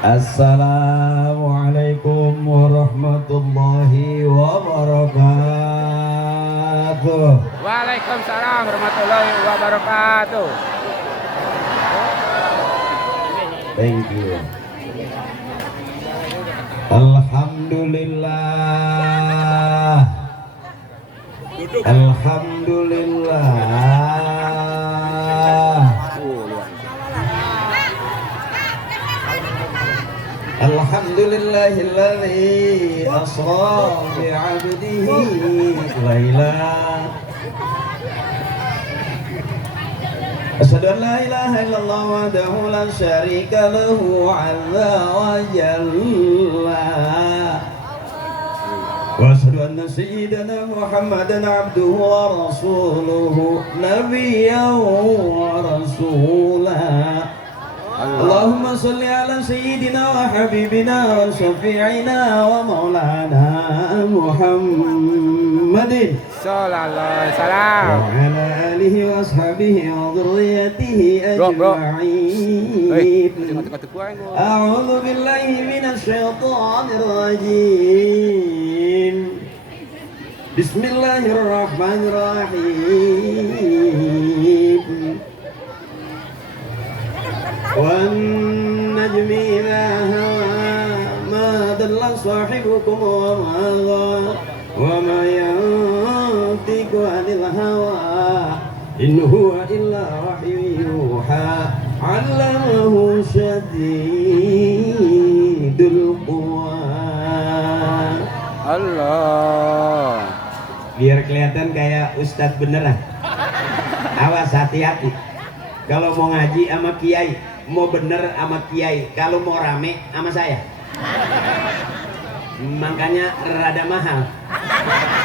Assalamualaikum warahmatullahi wabarakatuh. Waalaikumsalam warahmatullahi wabarakatuh. Thank you. Alhamdulillah. Alhamdulillah. Alhamdulillahilladzi asra bi'abdihi layla. Asyhadu an la ilaha illallah wahdahu la syarika lahu 'azza wa jalla. Wa asyhadu anna sayyidana Muhammadan 'abduhu wa rasuluhu nabiyyan wa rasulah. Allahumma salli ala sayyidina wa habibina wa syafi'ina wa maulana Muhammadin Sallallahu alaihi wasallam. wa ala alihi wa ashabihi wa dhurriyyatihi ajma'in. A'udzu billahi minasy syaithanir rajim. Bismillahirrahmanirrahim. وَالنَّجْمِ إِذَا هَوَى مَا ضَلَّ صَاحِبُكُمْ وَمَا غَوَى وَمَا يَنطِقُ عَنِ الْهَوَى إِنْ هُوَ إِلَّا وَحْيٌ يُوحَى عَلَّمَهُ شَدِيدُ الْقُوَى. Allah. Biar kelihatan kayak ustadz beneran. Awas, hati-hati. Kalau mau ngaji sama kiai, mau bener sama kiai, kalau mau rame sama saya. Makanya rada mahal.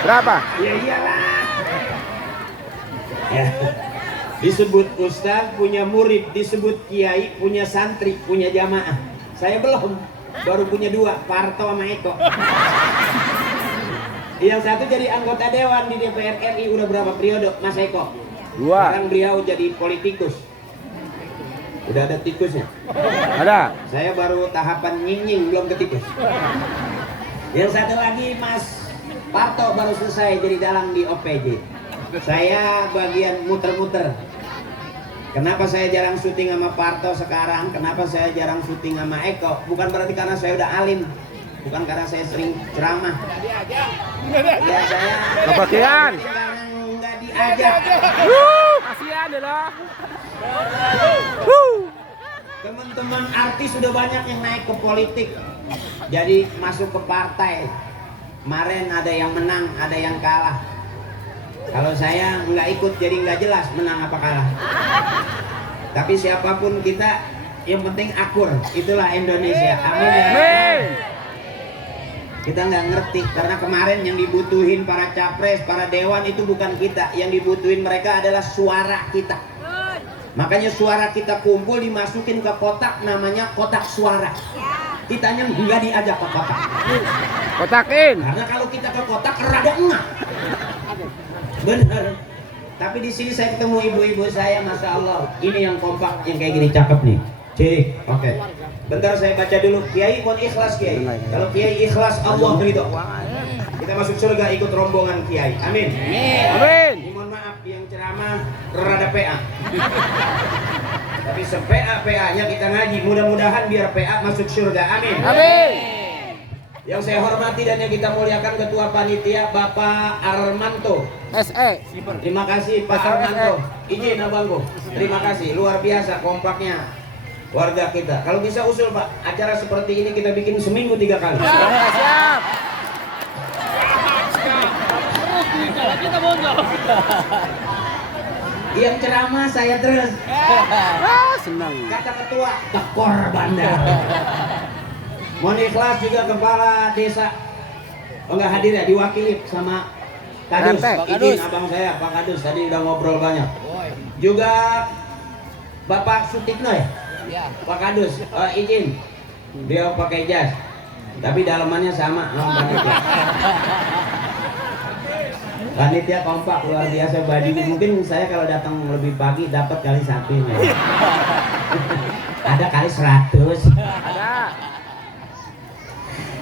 Berapa? Ya iyalah. Ya. Disebut ustaz punya murid, disebut kiai punya santri, punya jamaah. Saya belum, baru punya 2, Parto sama Eko. Yang satu jadi anggota dewan di DPR RI udah berapa periode, Mas Eko? 2. Sekarang beliau jadi politikus. Udah ada tikusnya? Ada. Saya baru tahapan nying-nying, belum ke tikus. Yang satu lagi Mas Parto baru selesai jadi dalang di OPJ. Saya bagian muter-muter. Kenapa saya jarang syuting sama Parto sekarang? Kenapa saya jarang syuting sama Eko? Bukan berarti karena saya udah alim, bukan karena saya sering ceramah. Ya saya Kebagian. sekarang nggak diajak. Kasihan adalah. Teman-teman artis sudah banyak yang naik ke politik, jadi masuk ke partai. Kemarin ada yang menang, ada yang kalah. Kalau saya nggak ikut, jadi nggak jelas menang apa kalah. Tapi siapapun kita, yang penting akur. Itulah Indonesia. Amin ya. Amin. Kita nggak ngerti karena kemarin yang dibutuhin para capres, para dewan itu bukan kita. Yang dibutuhin mereka adalah suara kita. Makanya suara kita kumpul dimasukin ke kotak, namanya kotak suara. Kitanya nggak diajak ke kotak. Kotakin. Karena kalau kita ke kotak rada engah. Bener. Tapi di sini saya ketemu ibu-ibu saya, masya Allah. Ini yang kompak, yang kayak gini cakep nih. Cik, oke. Bentar saya baca dulu. Kiai pun ikhlas kiai. Kalau kiai ikhlas, Allah ridho. Kita masuk surga ikut rombongan kiai. Amin. Amin. Mohon maaf yang ceramah rada PA. Tapi se-PA-PA-nya kita ngaji. Mudah-mudahan biar PA masuk surga. Amin. Amin. Yang saya hormati dan yang kita muliakan Ketua Panitia Bapak Armanto. SE. Terima kasih Pak Armanto. Izin abangku. Terima kasih. Luar biasa kompaknya warga kita. Kalau bisa usul Pak, acara seperti ini kita bikin seminggu 3 kali. Siap. Yang ceramah saya terus. Senang. Kata ketua, tekor bandar. Mohon ikhlas juga kepala desa. Oh enggak hadir ya, diwakili sama Kadus. Pak Izin Kadus. abang saya, Pak Kadus tadi udah ngobrol banyak. Juga Bapak Sutikno ya? Pak Kadus, izin. Dia pakai jas. Tapi dalamannya sama sama panitia. Panitia kompak luar biasa baju. Mungkin saya kalau datang lebih pagi dapat kali 1 ya. Ada kali 100. Ada.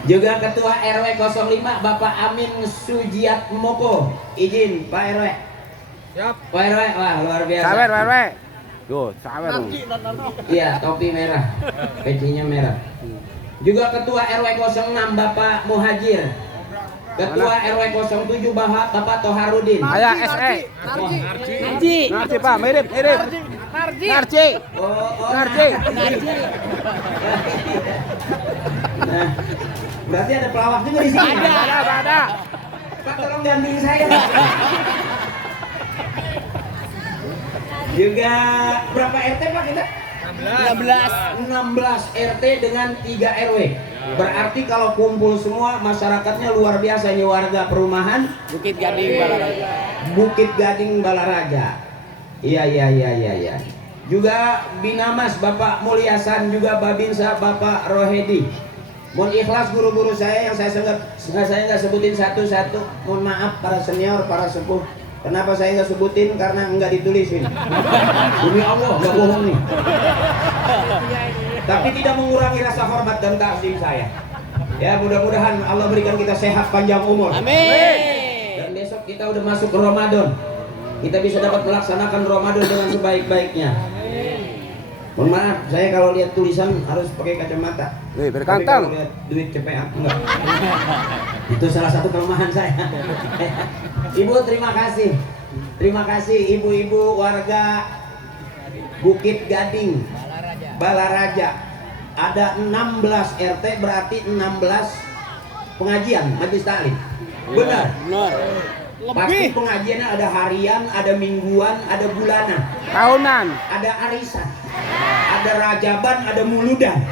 Juga Ketua RW 05 Bapak Amin Sujiat Moko. Izin Pak RW. Siap. Pak RW, wah luar biasa. Sawer, sawer. Tuh, sawer. Iya, topi merah, pecinya merah. Juga Ketua RW 06 Bapak Muhajir. Ketua RW 07 Bapak Toharudin. Ayah SE. Narji. Narji, Pak, mirip. Narji. Narji. Nah, berarti ada pelawak juga di sini. Ada. Pak, tolong dampingi saya. Juga berapa RT Pak kita? 16 RT dengan 3 RW. Berarti kalau kumpul semua masyarakatnya luar biasa. Ini warga perumahan Bukit Gading Balaraja. Bukit Gading Balaraja. Iya. Juga Binamas Bapak Mulyasan, juga Babinsa Bapak Rohedi. Mohon ikhlas guru-guru saya yang saya nggak sebutin satu-satu. Mohon maaf para senior, para sepuh. Kenapa saya nggak sebutin? Karena nggak ditulisin. Demi Allah, nggak bohong nih. Tapi tidak mengurangi rasa hormat dan takzim saya. Ya, mudah-mudahan Allah berikan kita sehat panjang umur. Amin. Dan besok kita udah masuk ke Ramadan. Kita bisa dapat melaksanakan Ramadan dengan sebaik-baiknya. Mohon maaf, saya kalau lihat tulisan harus pakai kacamata. Wih, Tapi berkantong. kalau lihat duit CPA enggak. Itu salah satu kelemahan saya. Ibu, terima kasih. Terima kasih ibu-ibu warga Bukit Gading Balaraja. Ada 16 RT, berarti 16 pengajian majelis taklim. Benar. Pasti pengajiannya ada harian, ada mingguan, ada bulanan, Tahunan. ada arisan, ada rajaban, ada muludan.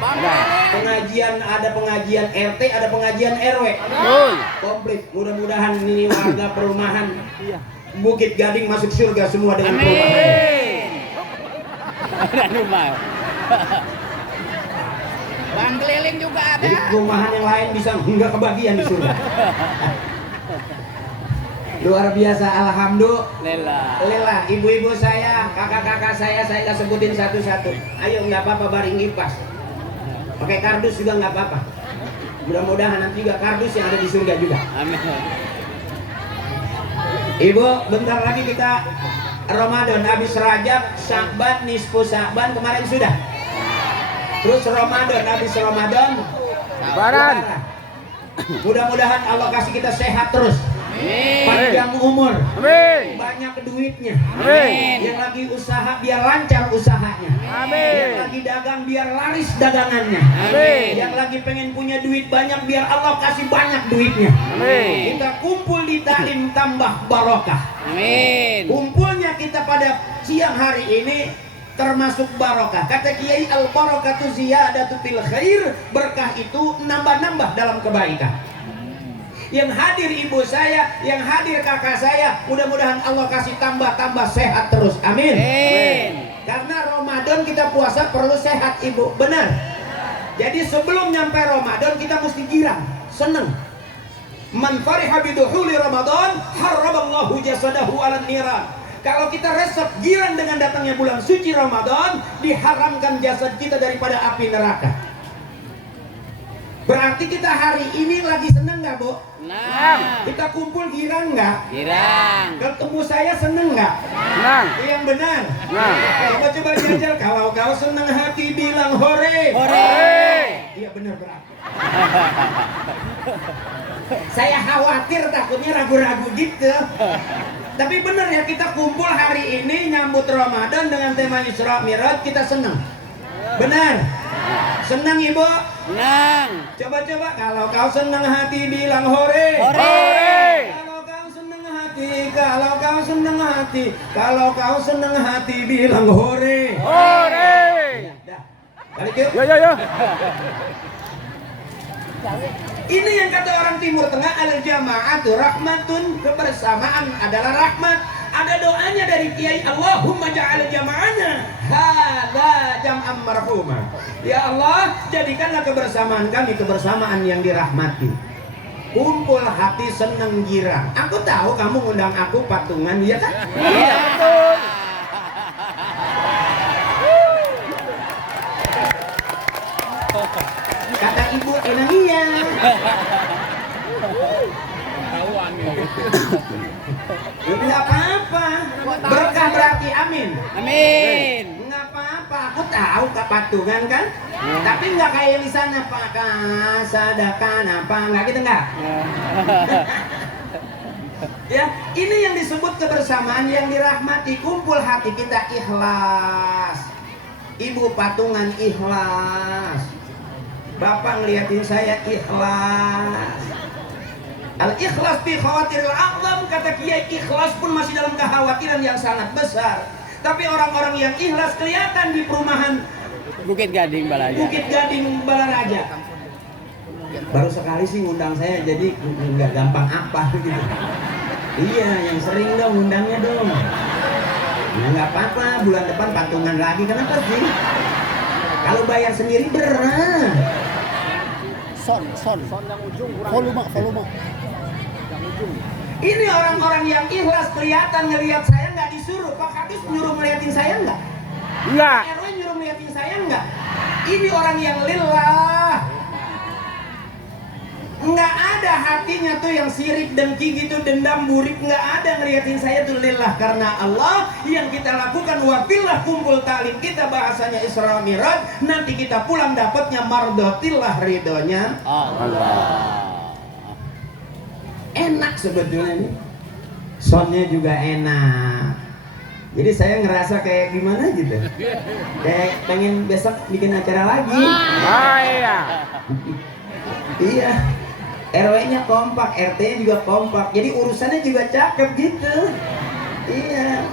Pengajian, ada pengajian RT, ada pengajian RW. Betul. Komplit. Mudah-mudahan ini warga perumahan Bukit Gading masuk surga semua dengan perumahan. Ada rumah. Bahan keliling juga ada. Jadi perumahan yang lain bisa nggak kebagian di surga. Luar biasa, alhamdulillah. Ibu-ibu saya, kakak-kakak saya nggak sebutin satu-satu. Ayo, nggak apa-apa, baring kipas. Pakai kardus juga nggak apa-apa. Mudah-mudahan nanti juga kardus yang ada di surga juga. Amin. Ibu, bentar lagi kita Ramadan, habis Rajab, Syakban, Nisfu Syakban kemarin sudah. Terus Ramadan, habis Ramadan, Lebaran. Mudah-mudahan Allah kasih kita sehat terus. Amin. Panjang umur, Amin. banyak duitnya. Amin. Yang lagi usaha biar lancar usahanya. Amin. Yang lagi dagang biar laris dagangannya. Amin. Yang lagi pengen punya duit banyak biar Allah kasih banyak duitnya. Amin. Kita kumpul di taklim tambah barokah. Amin. Kumpulnya kita pada siang hari ini termasuk barokah. Kata Kiai, al barakatu ziyadatu fil khair, berkah itu nambah-nambah dalam kebaikan. Yang hadir ibu saya, yang hadir kakak saya, mudah-mudahan Allah kasih tambah-tambah sehat terus. Amin. Amin. Karena Ramadan kita puasa perlu sehat ibu, benar. Jadi sebelum nyampe Ramadan kita mesti girang, seneng. Man fariha biduhuli Ramadan, haraballahu jasadahu ala niran. Kalau kita resep girang dengan datangnya bulan suci Ramadan, diharamkan jasad kita daripada api neraka. Berarti kita hari ini lagi seneng nggak, Bu? Nah. Kita kumpul girang nggak? Girang. Ketemu saya seneng nggak? Senang. Yang benar. Nah. Coba jajal, kalau kau seneng hati bilang hore. Hore. Iya benar berarti. Saya khawatir takutnya ragu-ragu gitu. Tapi benar ya, kita kumpul hari ini nyambut Ramadan dengan tema Isra Mi'raj, kita senang. Benar. Senang ibu? Senang. Coba-coba kalau kau senang hati bilang hore. Hore. Kalau kau senang hati, kalau kau senang hati, kalau kau senang hati bilang hore. Hore. Dah. Balik yuk. Yo. Ini yang kata orang Timur Tengah, al jamaatu rahmatun, kebersamaan adalah rahmat. Ada doanya dari Kiai, Allahumma ja'al jama'ana hadza jam'an marhuma. Ya Allah, jadikanlah kebersamaan kami kebersamaan yang dirahmati. Kumpul hati seneng girang. Aku tahu kamu ngundang aku patungan, ya kan? Iya betul. Kata ibu, emang iya. Enggak apa-apa. Berkah berarti amin. Amin. Enggak apa-apa. Aku tahu kepatungan kan. Tapi enggak kayak yang di sana Pak sadakan apa enggak gitu enggak. Ya, ini yang disebut kebersamaan yang dirahmati, kumpul hati kita ikhlas. Ibu patungan ikhlas. Bapak ngeliatin saya ikhlas. Al-ikhlas fi khawatiril a'zam, kata Kiai, ikhlas pun masih dalam kekhawatiran yang sangat besar. Tapi orang-orang yang ikhlas kelihatan di perumahan Bukit Gading Balaraja. Bukit Gading Balaraja. Baru sekali sih ngundang saya, jadi nggak gampang apa gitu. Iya, yang sering dong ngundangnya dong. Ya nggak apa-apa, bulan depan patungan lagi. Kenapa sih? Kalau bayar sendiri berat. Son yang ujung kurang. Volume. Ini orang-orang yang ikhlas kelihatan ngelihat saya nggak disuruh. Pak Kadus nyuruh ngeliatin saya nggak? Enggak. RW nyuruh ngeliatin saya nggak? Ini orang yang lillah. Nggak ada hatinya tuh yang sirik, dengki gitu, dendam, burik. Nggak ada ngeliatin saya tuh lillah karena Allah. Yang kita lakukan wafillah, kumpul talim kita, bahasanya Isra Mi'raj. Nanti kita pulang dapatnya mardotillah, ridhonya Allah. enak sebetulnya nih. Soundnya juga enak. Jadi saya ngerasa kayak gimana gitu. Kayak pengen besok bikin acara lagi. Ah iya. Iya. RW-nya kompak, RT-nya juga kompak. Jadi urusannya juga cakep gitu. Iya.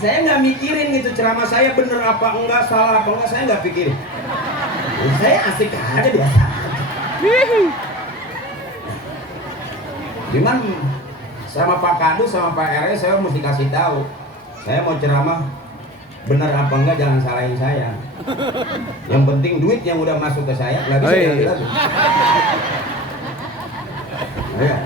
Saya nggak mikirin gitu ceramah saya bener apa enggak, salah apa enggak, saya nggak pikirin. Saya asik aja biasa. Cuman sama Pak Kadus sama Pak RW saya mesti kasih tahu. Saya mau ceramah bener apa enggak, jangan salahin saya. Yang penting duit yang udah masuk ke saya nggak bisa diambil lagi. Ya.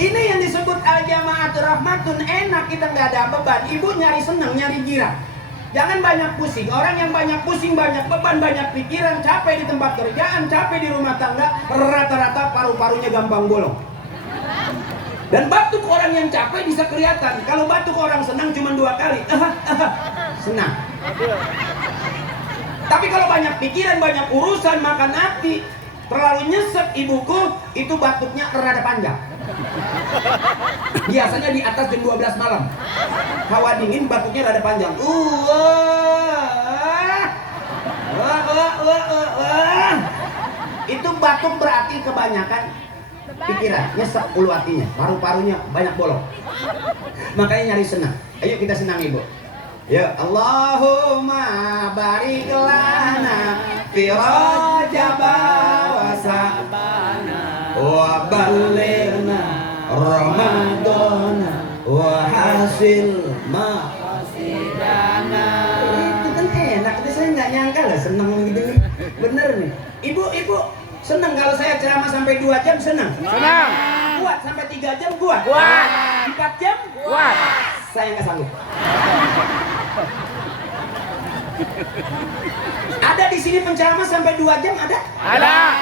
Ini yang disebut al-jama'atur rahmatun, enak, kita nggak ada beban. Ibu nyari senang, nyari girang. Jangan banyak pusing. Orang yang banyak pusing, banyak beban, banyak pikiran, capek di tempat kerjaan, capek di rumah tangga, rata-rata paru-parunya gampang bolong. Dan batuk orang yang capek bisa kelihatan. Kalau batuk orang senang cuma 2 kali, senang. Tapi kalau banyak pikiran, banyak urusan, makan hati, terlalu nyesek ibuku, itu batuknya rada panjang. Biasanya di atas jam 12 malam. Hawa dingin, batuknya rada panjang. Itu batuk berarti kebanyakan pikiran, nyesek ulu hatinya, paru-parunya banyak bolong. Makanya nyari senang. Ayo kita senang ibu. Ya Allahumma barik lana fi Rajab wa Sa'bana wa ballighna Ramadana wa hasil maqasidana. Itu kan enak, itu saya nggak nyangka lah seneng gitu nih. Bener nih. Ibu seneng kalau saya ceramah sampai 2 jam, seneng. Senang. Kuat sampai 3 jam, kuat. 4 jam, Kuat. Saya nggak sanggup. Ada di sini penceramah sampai 2 jam, ada? Ada.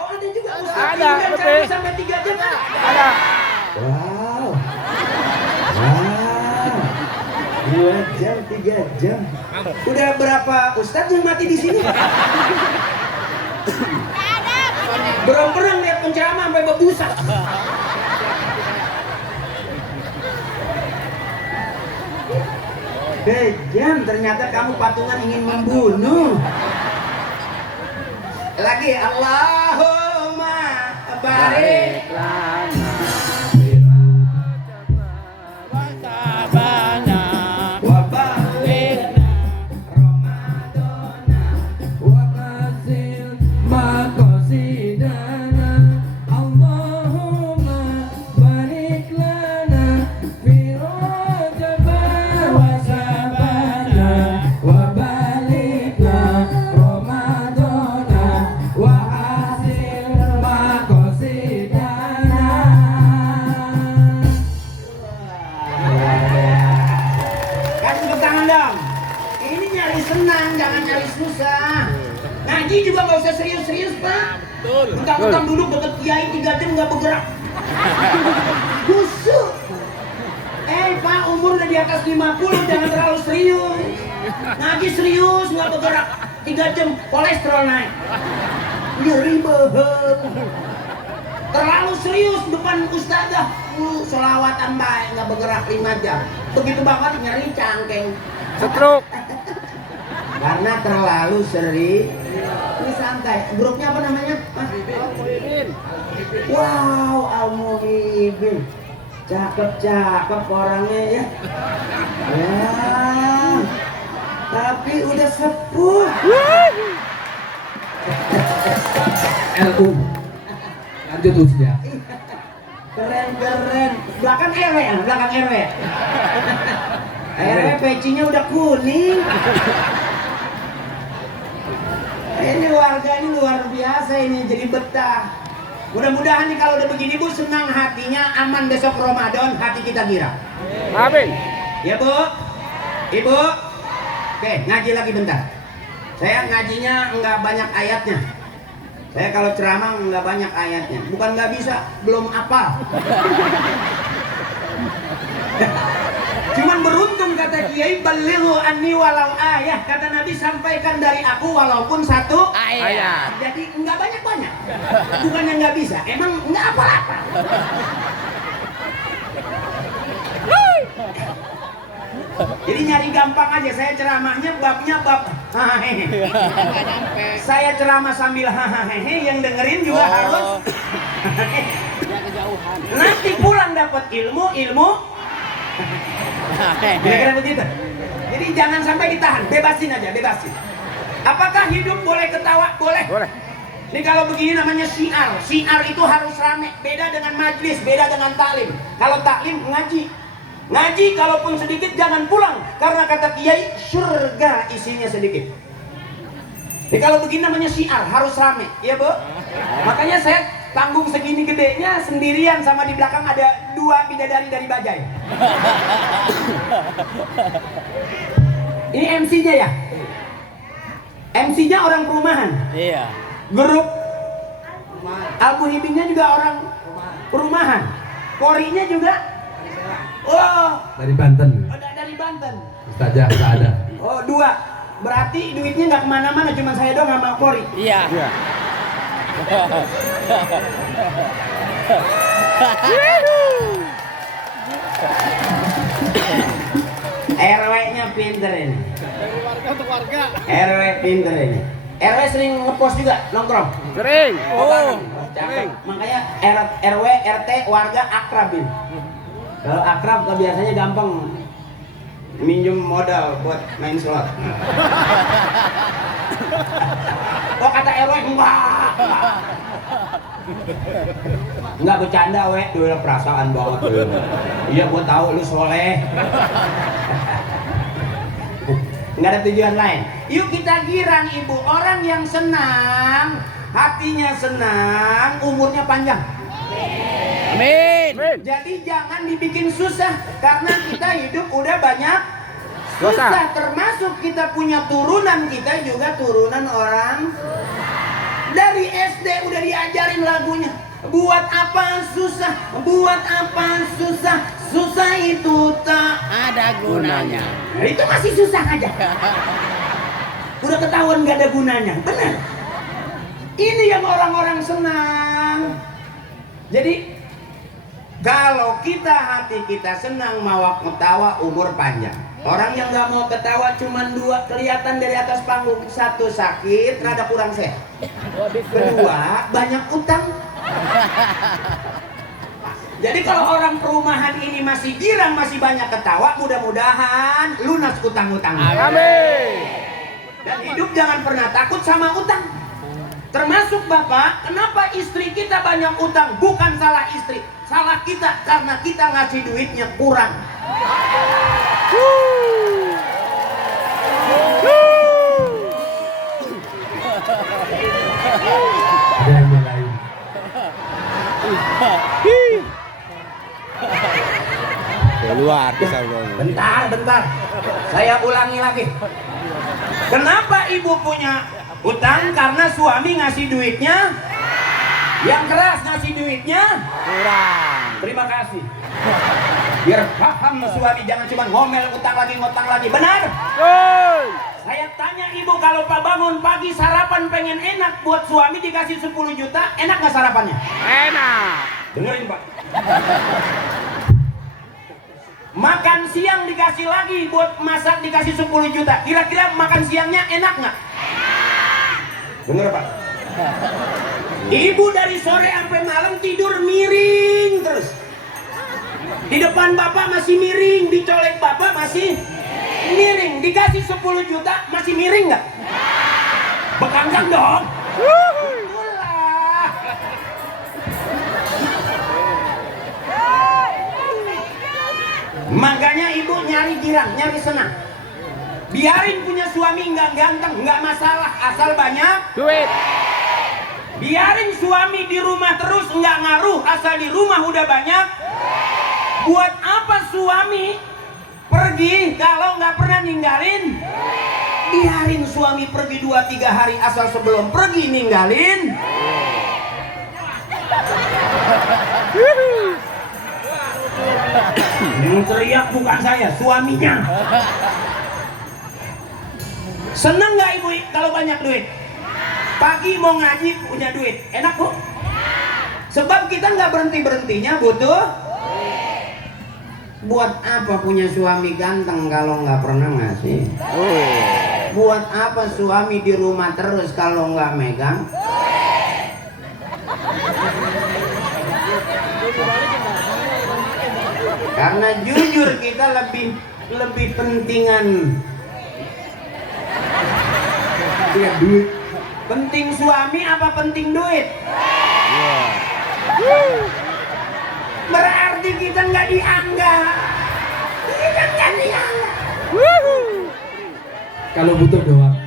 Oh, ada juga. Ada, Yang betul. ceramah sampai 3 jam, ada? Ada. Wow. 2 jam, 3 jam. Udah berapa ustadz yang mati di sini? Berang-berang lihat penceramah sampai berbusa. Kejam, ternyata kamu patungan ingin membunuh. Lagi Allahumma barik lana wa balighna Ramadana wa qasil maqasidana. Allahumma barik lana fi Rajab wa Sa'bana wa balighna Ramadana wa hasil maqasidana. nyari senang, jangan nyari susah. Ngaji juga nggak usah serius-serius, Pak. Mentang-mentang duduk deket kiai 3 jam nggak bergerak. Busuk. Pak, umur udah di atas 50, jangan terlalu serius. Ngaji serius, nggak bergerak 3 jam, kolesterol naik. Nyeri banget. Terlalu serius depan ustazah, sholawatan baik, nggak bergerak 5 jam. Begitu banget nyeri cangkeng. Stroke. Karena terlalu serius. Ini santai. Grupnya apa namanya? Wow, Al-Muhibin. Cakep-cakep orangnya ya. Ya. Tapi udah sepuh. LU. Lanjut usia. Keren-keren. Belakang RW ya? Belakang RW. RW pecinya udah kuning. Ini warga ini luar biasa ini, jadi betah. Mudah-mudahan nih kalau udah begini Bu, senang hatinya, aman besok Ramadan, hati kita girang. Amin. Ya Bu? Ibu? Oke, ngaji lagi bentar. Saya ngajinya nggak banyak ayatnya. Saya kalau ceramah nggak banyak ayatnya. Bukan nggak bisa, belum apal. Cuman beruntung kata Kiai, balighu anni walau ayat. Kata Nabi, sampaikan dari aku walaupun 1 Ayat. Jadi nggak banyak-banyak. Bukannya nggak bisa, emang nggak apa-apa. Jadi nyari gampang aja. Saya ceramahnya babnya bab hahaha. Saya ceramah sambil hahaha, yang dengerin juga harus. Nanti pulang dapat ilmu. Kira-kira begitu. Jadi jangan sampai ditahan, bebasin aja, bebasin. Apakah hidup boleh ketawa? Boleh. Boleh. Ini kalau begini namanya syiar. Syiar itu harus rame. Beda dengan majlis, beda dengan taklim. Kalau taklim ngaji. Ngaji kalaupun sedikit jangan pulang. Karena kata Kiai, surga isinya sedikit. Ini kalau begini namanya syiar, harus rame. Iya Bu? Makanya saya panggung segini gedenya sendirian, sama di belakang ada 2 bidadari dari Bajai. Ini MC-nya ya? MC-nya orang perumahan. Iya. Grup Al-Muhibinnya juga orang perumahan. Korinya juga. Oh, Dari Banten. dari Banten. Ustazah nggak ada. Oh, 2. Berarti duitnya nggak kemana-mana, cuma saya doang sama Kori. Iya. Iya. RW-nya pinter ini. Dari warga untuk warga. RW pinter ini. RW sering ngepost juga, nongkrong. Sering. Oh, cakep. Makanya RW, RT, warga akrabin. Kalau akrab biasanya gampang minjem modal buat main slot. Oh kata RW enggak. Enggak bercanda we, tuh perasaan banget tuh. Iya gua tahu lu soleh. Enggak ada tujuan lain. Yuk kita girang ibu, orang yang senang, hatinya senang, umurnya panjang. Amin. Jadi jangan dibikin susah, karena kita hidup udah banyak susah. Susah. Termasuk kita punya turunan, kita juga turunan orang. Dari SD udah diajarin lagunya. Buat apa susah, buat apa susah, susah itu tak Ada gunanya. Nah, itu masih susah aja. Udah ketahuan gak ada gunanya, benar. Ini yang orang-orang senang. Jadi kalau kita hati kita senang, mau ketawa, umur panjang. Orang yang nggak mau ketawa cuma 2 kelihatan dari atas panggung. 1 sakit, rada kurang sehat. 2 banyak utang. Jadi kalau orang perumahan ini masih girang, masih banyak ketawa, mudah-mudahan lunas utang-utang. Amin. Dan hidup jangan pernah takut sama utang. Termasuk Bapak, kenapa istri kita banyak utang? Bukan salah istri, salah kita karena kita ngasih duitnya kurang. Ada yang lain. Keluar bisa belum? Bentar, saya ulangi lagi. Kenapa ibu punya utang? Karena suami ngasih duitnya yang keras, ngasih duitnya Kurang. terima kasih. Biar paham suami, jangan cuma ngomel utang lagi. Benar? Woi. Saya tanya ibu, kalau Pak bangun pagi sarapan pengen enak, buat suami dikasih 10 juta, enak nggak sarapannya? Enak. Dengerin Pak. Makan siang dikasih lagi, buat masak dikasih 10 juta. Kira-kira makan siangnya enak nggak? Bener Pak. Ibu dari sore sampai malam tidur miring terus. Di depan bapak masih miring, dicolek bapak masih miring. Dikasih 10 juta masih miring nggak? Bekangkang dong. Itulah. Makanya ibu nyari girang, nyari senang. Biarin punya suami nggak ganteng, nggak masalah, asal banyak Duit. biarin suami di rumah terus, nggak ngaruh, asal di rumah udah banyak. Buat apa suami pergi kalau nggak pernah ninggalin? Biarin suami pergi 2-3 hari, asal sebelum pergi ninggalin. Yang teriak bukan saya, suaminya. Seneng nggak ibu kalau banyak duit? Pagi mau ngaji punya duit, enak bu? Sebab kita nggak berhentinya butuh. Buat apa punya suami ganteng kalau nggak pernah ngasih? Buat apa suami di rumah terus kalau nggak megang? Karena jujur kita lebih pentingan Lihat duit. penting suami apa penting duit? Berarti kita nggak dianggap. Kita nggak dianggap. Kalau butuh doang.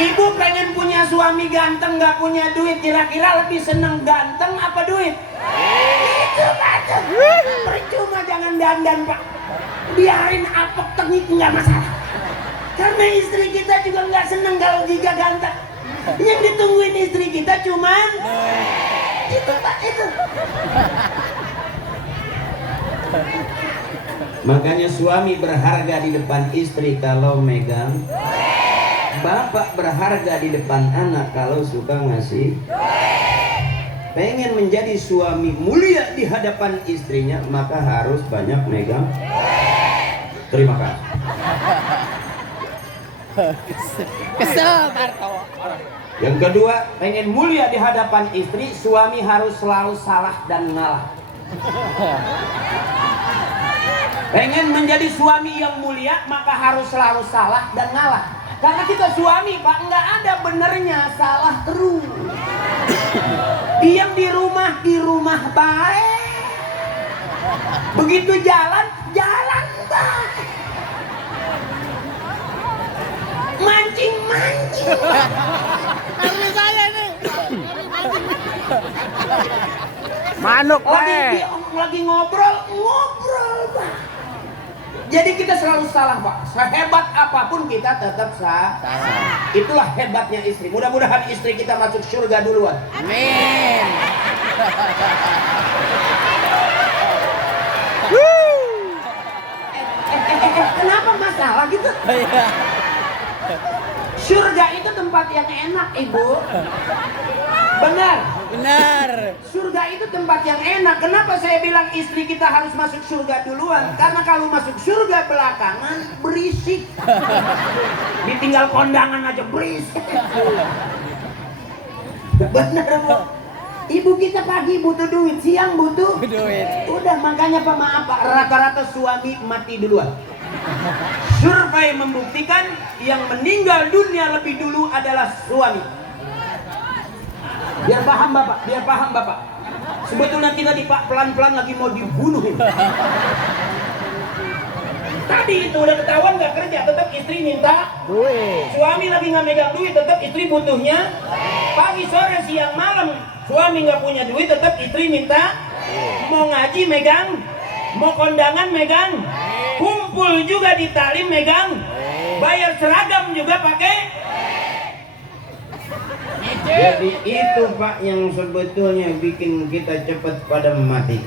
Ibu pengen punya suami ganteng, nggak punya duit, kira-kira lebih seneng ganteng apa duit? Itu Pak. Percuma jangan dandan Pak. Biarin apek tengik nggak masalah. Karena istri kita juga nggak seneng kalau Giga ganteng. Yang ditungguin istri kita cuman itu Pak, itu. Makanya suami berharga di depan istri kalau megang. Bapak berharga di depan anak kalau suka ngasih. Pengen menjadi suami mulia di hadapan istrinya, maka harus banyak megang. Terima kasih. Kesel Parto. Yang kedua, pengen mulia di hadapan istri, suami harus selalu salah dan ngalah. Pengen menjadi suami yang mulia, maka harus selalu salah dan ngalah. Karena kita suami Pak, nggak ada benernya, salah terus. Diam di rumah baik. Begitu jalan baik. Mancing. Karena saya nih. Manuk weh. Lagi ngobrol Pak. Jadi kita selalu salah Pak. Sehebat apapun kita tetap salah. Itulah hebatnya istri. Mudah-mudahan istri kita masuk surga duluan. Amin. Kenapa masalah gitu? Surga itu tempat yang enak Ibu. Benar. Surga itu tempat yang enak. Kenapa saya bilang istri kita harus masuk surga duluan? Karena kalau masuk surga belakangan berisik. Ditinggal kondangan aja berisik. Benar Bu. Ibu kita pagi butuh duit, siang butuh Duit. Udah makanya Pak, maaf Pak, rata-rata suami mati duluan. Survei membuktikan yang meninggal dunia lebih dulu adalah suami. Biar paham Bapak. Sebetulnya kita di Pak pelan-pelan lagi mau dibunuh ini. Tadi itu udah ketahuan nggak kerja, tetap istri minta Duit. suami lagi nggak megang duit, tetap istri butuhnya. Pagi, sore, siang, malam suami nggak punya duit, tetap istri minta. Mau ngaji megang, mau kondangan megang, kumpul juga di talim megang. Bayar seragam juga pakai. Jadi itu Pak yang sebetulnya bikin kita cepat pada mati.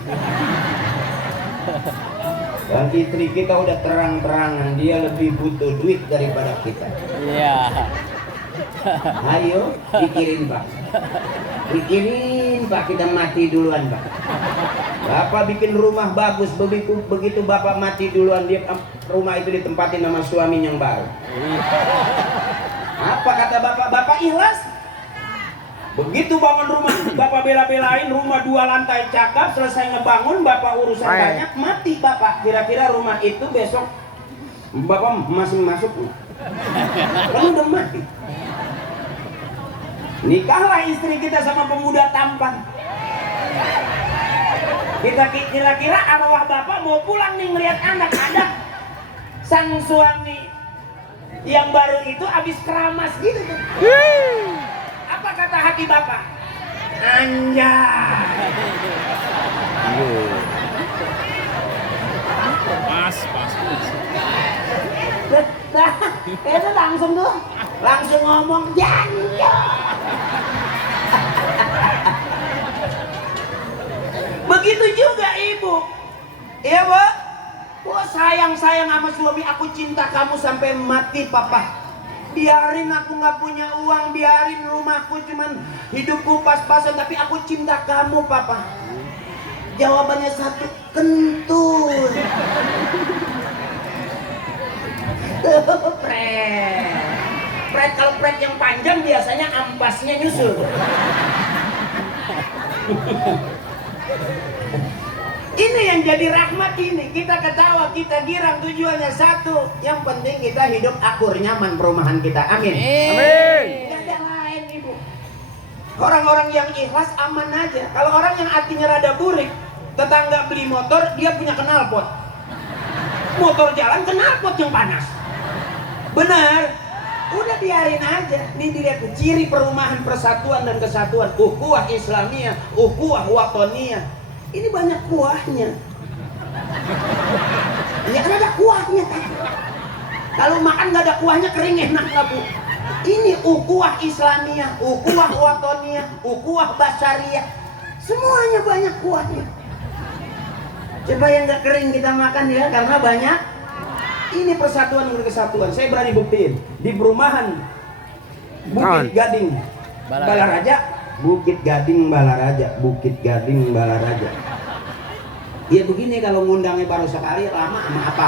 Dan istri kita udah terang-terangan dia lebih butuh duit daripada kita. Iya. Ayo pikirin Pak. Pikirin Pak, kita mati duluan Pak. Bapak bikin rumah bagus, begitu Bapak mati duluan dia rumah itu ditempatin sama suami yang baru. Apa kata Bapak? Bapak ikhlas. Begitu bangun rumah, Bapak bela-belain rumah 2 lantai cakep, selesai ngebangun, Bapak urusan banyak, mati Bapak. Kira-kira rumah itu besok Bapak masih masuk? Kan udah mati. Nikahlah istri kita sama pemuda tampan. Kita kira-kira arwah Bapak mau pulang nih ngeliat anak-anak sang suami yang baru itu habis keramas gitu tuh. Apa kata hati Bapak? Anjay. Pas. Itu langsung tuh, langsung ngomong janjo. Begitu juga ibu. Iya Bu. Wah sayang sama suami, aku cinta kamu sampai mati Papa. Biarin aku nggak punya uang, biarin rumahku cuman hidupku pas-pasan, tapi aku cinta kamu Papa. Jawabannya satu, kentut. Pret kalau pret yang panjang biasanya ampasnya nyusul. Ini yang jadi rahmat ini, kita ketawa, kita girang, tujuannya satu, yang penting kita hidup akur, nyaman perumahan kita, amin. Amin. Gak ada lain ibu. Orang-orang yang ikhlas aman aja. Kalau orang yang hatinya rada burik, tetangga beli motor, dia punya knalpot. Motor jalan, knalpot yang panas. Benar. Udah biarin aja. Nih dilihat ciri perumahan, persatuan dan kesatuan. Ukhuwah Islamiyah, ukhuwah watoniyah. Ini banyak kuahnya. Ya kan ada kuahnya. Kalau makan nggak ada kuahnya kering enak nggak Bu? Ini ukhuwah Islamiyah, ukhuwah watoniyah, ukhuwah basyariyah. Semuanya banyak kuahnya. Coba yang nggak kering kita makan ya, karena banyak. Ini persatuan dan kesatuan. Saya berani buktiin di perumahan Bukit Gading Balaraja, Bukit Gading Balaraja, Bukit Gading Balaraja. Ya begini kalau ngundangnya baru sekali lama sama apa?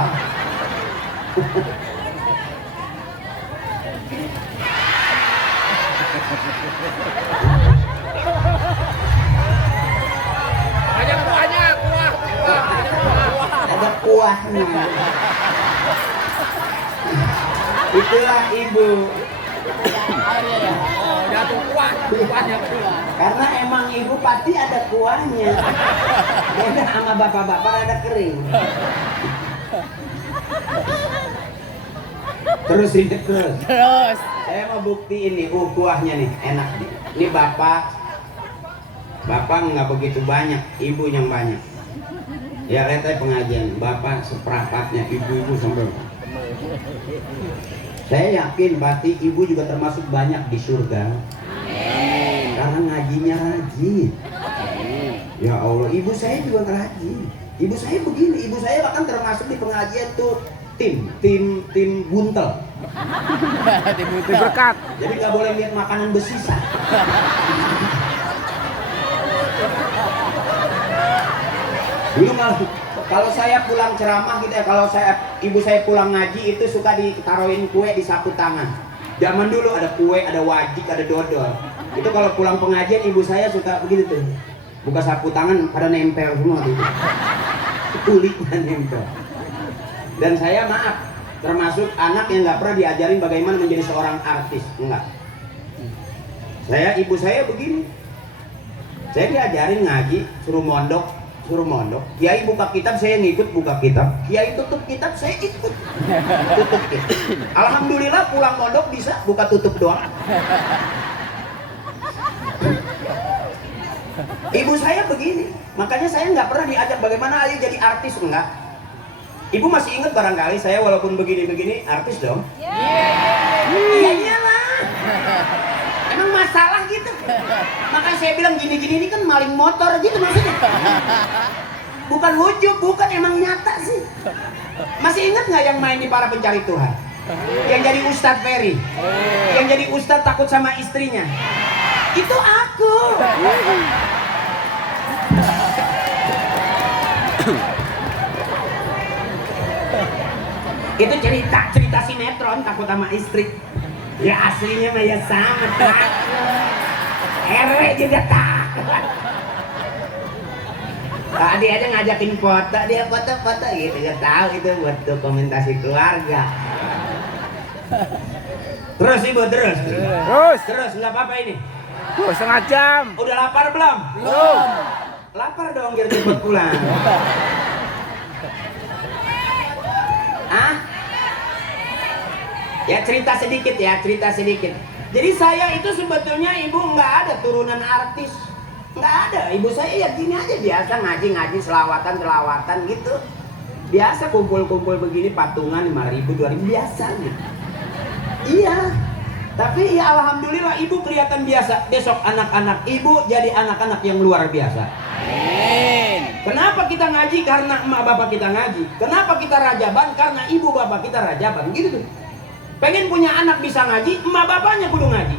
Ada kuahnya, kuah. Ada kuahnya. Itulah ibu. Oh, jatuh kuahnya kedua. Karena emang ibu pasti ada kuahnya. Beda sama bapak-bapak ada kering. Terus. Terus. Saya mau bukti ini, kuahnya nih enak nih. Ini bapak nggak begitu banyak, ibu yang banyak. Ya lihat aja pengajian, bapak seperempatnya, ibu-ibu sampai. Saya yakin pasti ibu juga termasuk banyak di surga. Karena ngajinya rajin. Ya Allah, ibu saya juga rajin. Ibu saya begini, ibu saya bahkan termasuk di pengajian tuh tim buntel. Tim Berkat. Jadi nggak boleh lihat makanan bersisa. Dulu kalau saya pulang ceramah gitu ya, kalau ibu saya pulang ngaji itu suka ditaruhin kue di sapu tangan. Zaman dulu ada kue, ada wajik, ada dodol. Itu kalau pulang pengajian ibu saya suka begitu tuh. Buka sapu tangan pada nempel semua gitu. Kulitnya nempel. Dan saya maaf, termasuk anak yang nggak pernah diajarin bagaimana menjadi seorang artis, enggak. Ibu saya begini. Saya diajarin ngaji, suruh mondok. Kiai buka kitab saya ngikut buka kitab. Kiai tutup kitab saya ikut. Tutup kitab. Alhamdulillah pulang mondok bisa buka tutup doang. Ibu saya begini. Makanya saya nggak pernah diajak bagaimana ayo jadi artis, enggak. Ibu masih ingat barangkali saya walaupun begini-begini artis dong? Iya iyalah. Emang masalah gitu. Makanya saya bilang gini-gini ini kan maling motor gitu maksudnya. Bukan ujub, bukan, emang nyata sih. Masih ingat nggak yang main di Para Pencari Tuhan? Yang jadi Ustadz Ferry, yang jadi Ustadz takut sama istrinya. Itu aku. Itu cerita sinetron takut sama istri. Ya aslinya mah ya sama takut. RW juga takut. Tadi aja ngajakin foto, dia foto-foto gitu, gak tahu itu buat dokumentasi keluarga. Terus ibu terus nggak apa-apa ini. Setengah jam. Udah lapar belum? Belum. Lapar dong biar cepet pulang. Ah? Ya cerita sedikit. Jadi saya itu sebetulnya ibu nggak ada turunan artis, nggak ada. Ibu saya ya gini aja biasa ngaji selawatan gitu. Biasa kumpul begini patungan 5.000 2.000 biasa gitu. Iya. Tapi ya alhamdulillah ibu kelihatan biasa. Besok anak-anak ibu jadi anak-anak yang luar biasa. Amin. Kenapa kita ngaji? Karena emak bapak kita ngaji. Kenapa kita rajaban? Karena ibu bapak kita rajaban. Gitu tuh. Pengen punya anak bisa ngaji, emak bapaknya kudu ngaji.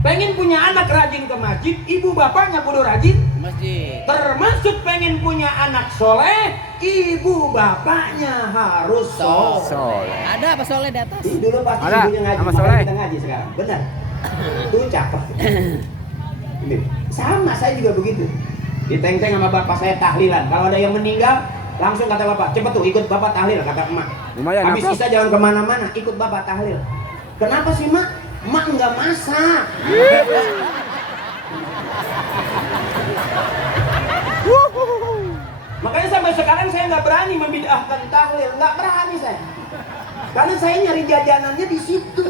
Pengen punya anak rajin ke masjid, ibu bapaknya kudu rajin Masjid. Termasuk pengen punya anak soleh, ibu bapaknya harus soleh. Soleh. Ada apa soleh di atas? Ih, dulu pasti Ada, ibunya ngaji, sama makanya soleh. kita ngaji sekarang. Benar. Itu cakep. Ini. Sama saya juga begitu. Diteng-teng sama bapak saya tahlilan. Kalau ada yang meninggal, langsung kata bapak, cepet tuh ikut bapak tahlil, kata emak. Lumayan, Habis apa? kita jangan kemana-mana, ikut bapak tahlil. Kenapa sih mak? Mak nggak masak. Makanya sampai sekarang saya nggak berani membid'ahkan tahlil, nggak berani saya. Karena saya nyari jajanannya di situ.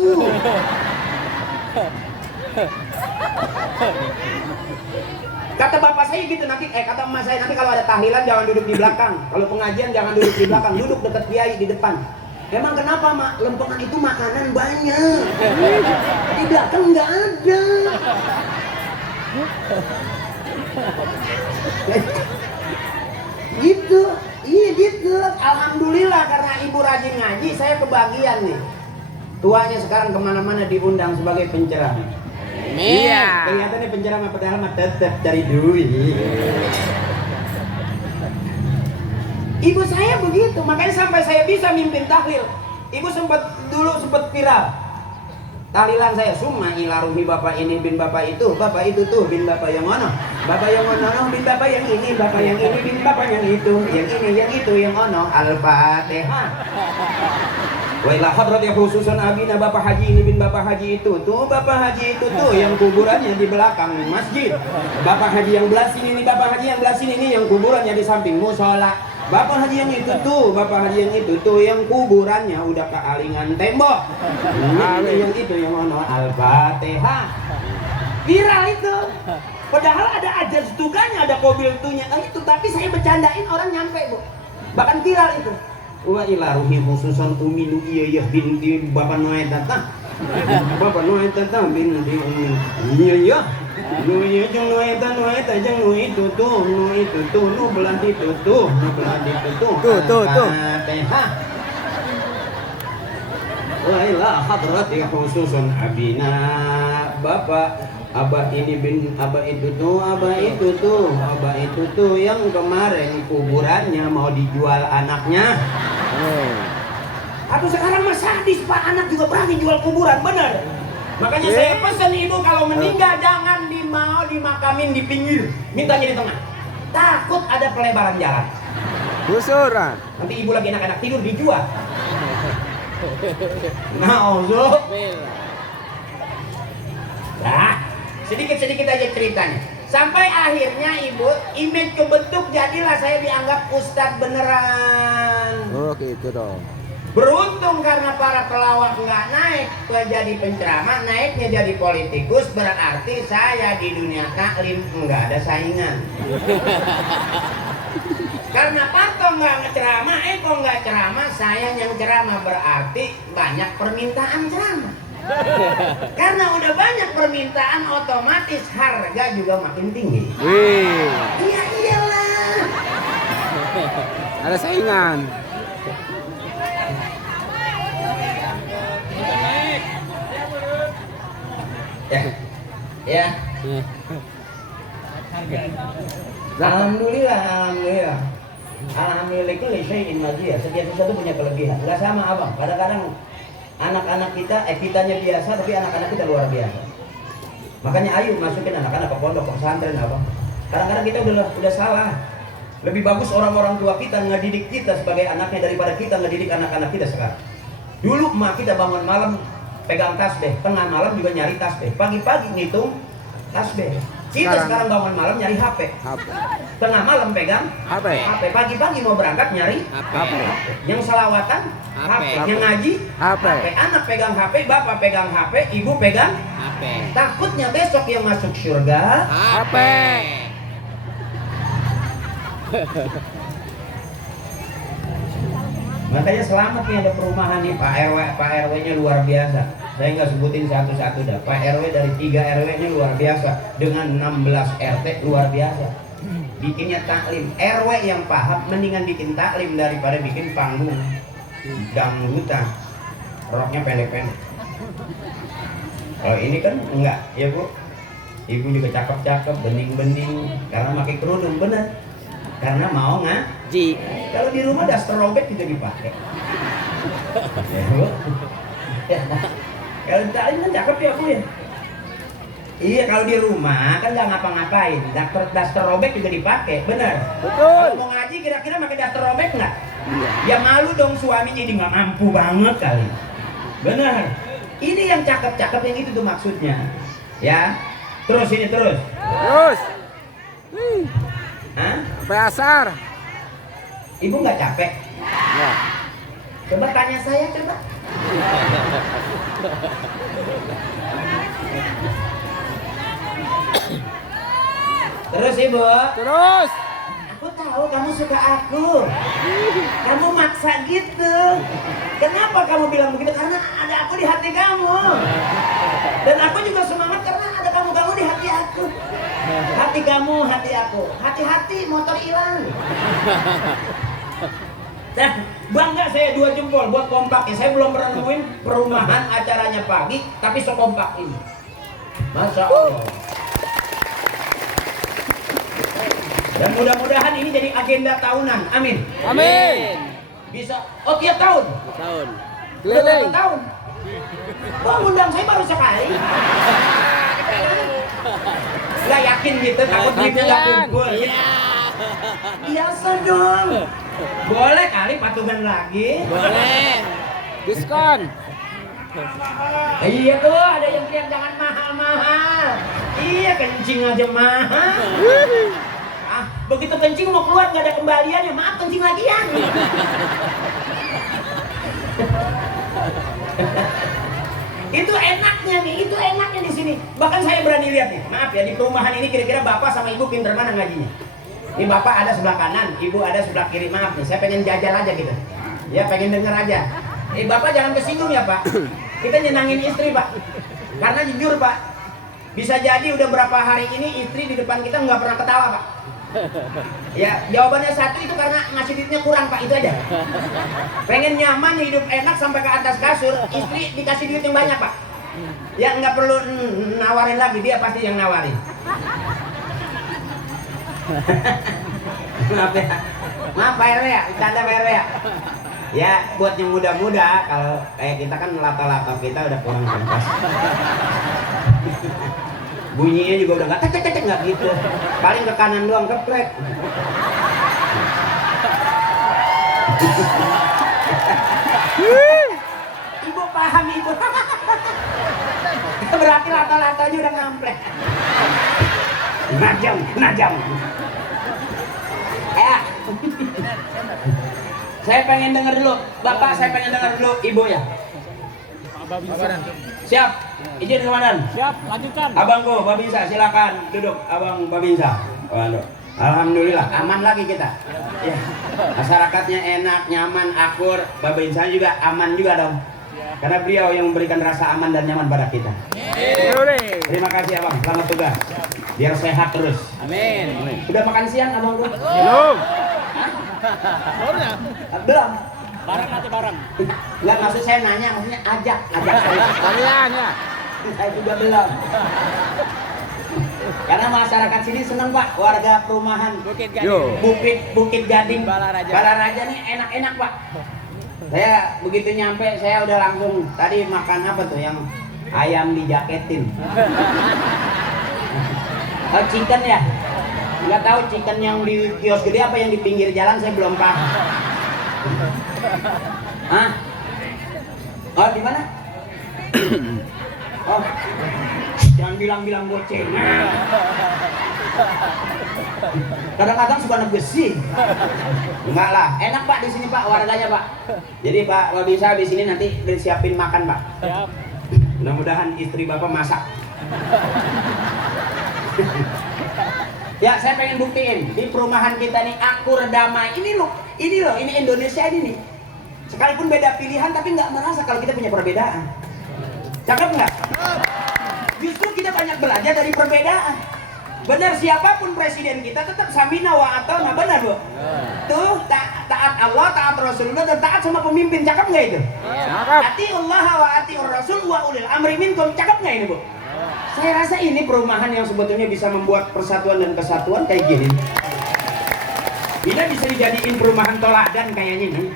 Kata bapak saya gitu nanti, kata emak saya nanti kalau ada tahlilan jangan duduk di belakang. Kalau pengajian jangan duduk di belakang, duduk dekat kiai di depan. Emang kenapa mak? Lempengan itu makanan banyak. Di belakang nggak ada. Gitu, iya gitu. Alhamdulillah karena ibu rajin ngaji, saya kebagian nih. Tuanya sekarang kemana-mana diundang sebagai penceramah. Amin. Iya. Kelihatannya penceramah padahal mah tetap cari duit. Ibu saya begitu, makanya sampai saya bisa mimpin tahlil. Ibu dulu sempat viral. Tahlilan saya summa ila ruhi bapak ini bin bapak itu tuh bin bapak yang mana? Bapak yang mana bin bapak yang ini, bapak yang ini bin bapak yang itu, yang ini yang itu yang ono. Al-Fatihah. Wa ila hadrati khususan abina bapak haji ini bin bapak haji itu tuh, bapak haji itu tuh yang kuburannya di belakang masjid. Bapak haji yang belah sini nih, bapak haji yang belah sini nih yang kuburannya di samping musola. Bapak haji yang itu tuh, bapak haji yang itu tuh yang kuburannya udah kealingan tembok. Ini yang itu yang ono. Al-Fatihah. Viral itu. Padahal ada ajas tuganya, ada kobil tunya itu, tapi saya bercandain orang nyampe, Bu. Bahkan viral itu. Wa ila ruhi khususan uminu iya binti bapak Noe Tata. Bapak Noe Tata binti umi. Iya. Noe jeng Noe Tata jeng Noe itu tuh, nu belah itu tuh, nu belah itu tuh. Tuh. Al-Fatihah. Wa ila hadrati khususan abina bapak abah ini bin abah itu tuh yang kemarin kuburannya mau dijual anaknya. Atau sekarang mah sadis pak, anak juga berani jual kuburan, bener. Makanya saya pesan ibu kalau meninggal jangan mau dimakamin di pinggir, mintanya di tengah. Takut ada pelebaran jalan. Busuran. Nanti ibu lagi enak-enak tidur dijual. Nah, Nah, sedikit-sedikit aja ceritanya. Sampai akhirnya ibu image kebentuk, jadilah saya dianggap ustadz beneran. Oh gitu dong. Beruntung karena para pelawak nggak naik jadi penceramah, naiknya jadi politikus, berarti saya di dunia taklim nggak ada saingan. Karena Parto kok nggak ceramah? Kok nggak ceramah? Saya yang ceramah, berarti banyak permintaan ceramah. Karena udah banyak permintaan, otomatis harga juga makin tinggi. Wih, Iya iyalah. ada saingan. Ya, ya. Alhamdulillah, alhamdulillah. Alhamdulillah itu syai'in maziyah. Setiap sesuatu punya kelebihan. Enggak sama abang. Kadang-kadang anak-anak kita, kitanya biasa, tapi anak-anak kita luar biasa. Makanya ayo masukin anak-anak ke pondok, ke pesantren abang. Kadang-kadang kita udah salah. Lebih bagus orang-orang tua kita ngedidik kita sebagai anaknya daripada kita ngedidik anak-anak kita sekarang. Dulu emak kita bangun malam pegang tasbih, tengah malam juga nyari tasbih, pagi-pagi ngitung tasbih. Kita sekarang bangun malam nyari HP. Tengah malam pegang HP. Pagi-pagi mau berangkat nyari HP. Yang selawatan HP. Yang ngaji HP. Anak pegang HP, bapak pegang HP, ibu pegang HP. Takutnya besok yang masuk surga HP. Makanya selamat nih ada perumahan nih Pak RW nya luar biasa. Saya nggak sebutin satu-satu dah. Pak RW dari 3 RW nya luar biasa dengan 16 RT luar biasa. Bikinnya taklim. RW yang paham mendingan bikin taklim daripada bikin panggung dangdutan. Roknya pendek-pendek. Kalau ini kan enggak, ya Bu. Ibu juga cakep-cakep, bening-bening karena pakai kerudung bener. Karena mau ngaji. Kalau di rumah daster robek juga dipakai. Ya, Bu. Ya. Kalau taklim kan cakep ya Bu ya. Iya, kalau di rumah kan nggak ngapa-ngapain. Daster robek juga dipakai, bener. Betul. Kalau mau ngaji kira-kira pakai daster robek nggak? Iya. Ya malu dong suaminya, jadi nggak mampu banget kali. Bener. Ini yang cakep-cakep yang itu tuh maksudnya. Ya. Terus ini terus. Terus. Hah? Sampai asar. Ibu nggak capek? Ya. Coba tanya saya coba. Terus Ibu. Terus. Aku tahu kamu suka aku. Kamu maksa gitu. Kenapa kamu bilang begitu? Karena ada aku di hati kamu. Dan aku juga semangat karena ada kamu di hati aku. Hati kamu, hati aku. Hati-hati motor hilang. Nah, bangga saya 2 jempol buat kompak ya. Saya belum pernah nemuin perumahan acaranya pagi tapi sekompak ini. Masya Allah. Dan mudah-mudahan ini jadi agenda tahunan. Amin. Amin. Bisa. Oh, tiap tahun. Tahun. Udah berapa Keliling. tahun? Wah, undang saya baru sekali. Nggak yakin gitu, takut duitnya nggak kumpul. Biasa dong. Boleh kali patungan lagi. Boleh. Diskon. Iya tuh, ada yang teriak jangan mahal-mahal. Iya, kencing aja mahal. Ah, begitu kencing mau keluar nggak ada kembalian ya, maaf kencing lagian. Itu enaknya nih, itu enaknya di sini. Bahkan saya berani lihat nih, maaf ya, di perumahan ini kira-kira bapak sama ibu pinter mana ngajinya? Ini bapak ada sebelah kanan, ibu ada sebelah kiri. Maaf nih, saya pengen jajal aja gitu. Ya pengen denger aja. Bapak jangan kesinggung ya Pak. Kita nyenangin istri Pak. Karena jujur Pak, bisa jadi udah berapa hari ini istri di depan kita nggak pernah ketawa Pak. Ya jawabannya satu itu karena ngasih duitnya kurang Pak, itu aja. Pengen nyaman hidup enak sampai ke atas kasur, istri dikasih duit yang banyak Pak. Ya nggak perlu nawarin lagi, dia pasti yang nawarin. Maaf ya, maaf Pak RW ya, bercanda Pak RW ya. Ya buat yang muda-muda, kalau kayak kita kan lata-lata kita udah kurang pantas. Bunyinya juga udah nggak tek nggak gitu, paling ke kanan doang keplek. Ibu paham ibu. Berarti lata-latanya udah ngamplek. Najam. Ya. Saya pengen denger dulu, Bapak saya pengen denger dulu, Ibu ya. Siap, izin komandan. Siap, lanjutkan. Abangku, Babinsa silakan duduk, Abang Babinsa. Waduh. Alhamdulillah aman lagi kita. Ya. Masyarakatnya enak, nyaman, akur. Bapak Insan juga aman juga dong. Karena beliau yang memberikan rasa aman dan nyaman pada kita. Terima kasih abang, selamat tugas. Biar sehat terus. Amin. Udah makan siang abang? Belum. Belum. Barang nanti barang. Enggak, maksud saya nanya, maksudnya ajak saya. Kalian ya. Saya juga belum. Karena masyarakat sini senang Pak, warga perumahan Bukit Yo. Gading. Bukit Gading, Balaraja. Balaraja nih enak-enak Pak. Saya begitu nyampe, saya udah langsung tadi makan apa tuh yang ayam dijaketin. Oh chicken ya? Nggak tahu chicken yang di kios gede apa yang di pinggir jalan, saya belum paham. Hah? Oh di mana? Oh, jangan bilang-bilang goceng. Kadang-kadang suka nebesi. Enggak lah, enak Pak di sini Pak, warganya Pak. Jadi Pak, kalau bisa di sini nanti disiapin makan Pak. Siap. Mudah-mudahan istri Bapak masak. Ya, saya pengen buktiin di perumahan kita nih akur damai. Ini loh, ini Indonesia ini nih. Sekalipun beda pilihan tapi nggak merasa kalau kita punya perbedaan. Cakep nggak? Justru kita banyak belajar dari perbedaan. Benar, siapapun presiden kita tetap samina wa ata'na, benar Bu? Tuh taat Allah, taat Rasulullah dan taat sama pemimpin. Cakep nggak itu? Cakep. Atiullah wa atiur Rasul wa ulil amri minkum. Cakep nggak ini Bu? Saya rasa ini perumahan yang sebetulnya bisa membuat persatuan dan kesatuan kayak gini. Ini bisa dijadiin perumahan toladan kayaknya nih.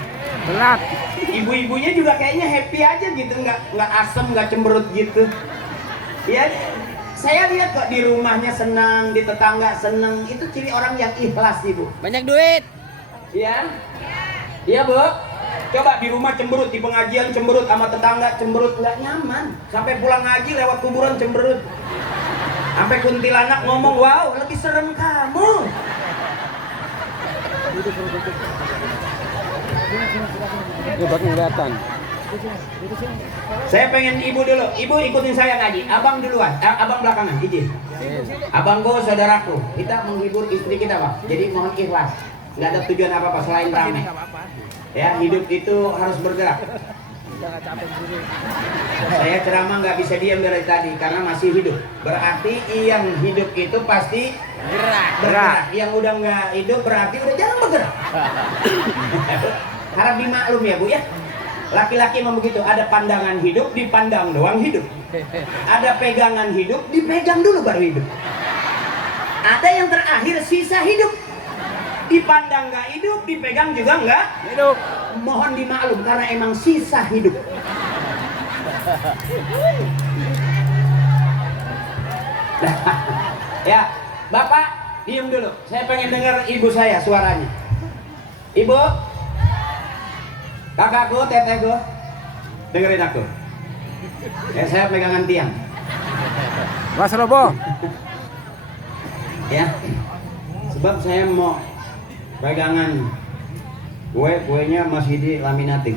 Berat. Ibu-ibunya juga kayaknya happy aja gitu, nggak asem, nggak cemberut gitu. Ya, saya lihat kok di rumahnya senang, di tetangga senang. Itu ciri orang yang ikhlas Ibu. Banyak duit. Iya, iya Bu. Coba di rumah cemberut, di pengajian cemberut, sama tetangga cemberut, nggak nyaman. Sampai pulang ngaji lewat kuburan cemberut. Sampai kuntilanak ngomong, wow lebih serem kamu. Ini buat kelihatan. Saya pengen ibu dulu, ibu ikutin saya ngaji. Abang duluan, abang belakangan, izin. Abangku, saudaraku, kita menghibur istri kita Pak. Jadi mohon ikhlas. Nggak ada tujuan apa-apa selain ramai. Ya, hidup itu harus bergerak. Saya ceramah nggak bisa diam dari tadi karena masih hidup. Berarti yang hidup itu pasti bergerak. Yang udah nggak hidup berarti udah jarang bergerak. Harap dimaklum ya Bu ya. Laki-laki memang begitu. Ada pandangan hidup, dipandang doang hidup. Ada pegangan hidup, dipegang dulu baru hidup. Ada yang terakhir sisa hidup. Dipandang nggak hidup, dipegang juga nggak Hidup. Mohon dimaklum karena emang sisa hidup. Ya, Bapak diem dulu. Saya pengen dengar ibu saya suaranya. Ibu, kakakku, tetehku, dengerin aku. Ya, saya pegangan tiang. Mas Robo. Ya, sebab saya mau pegangan kuenya masih di laminating.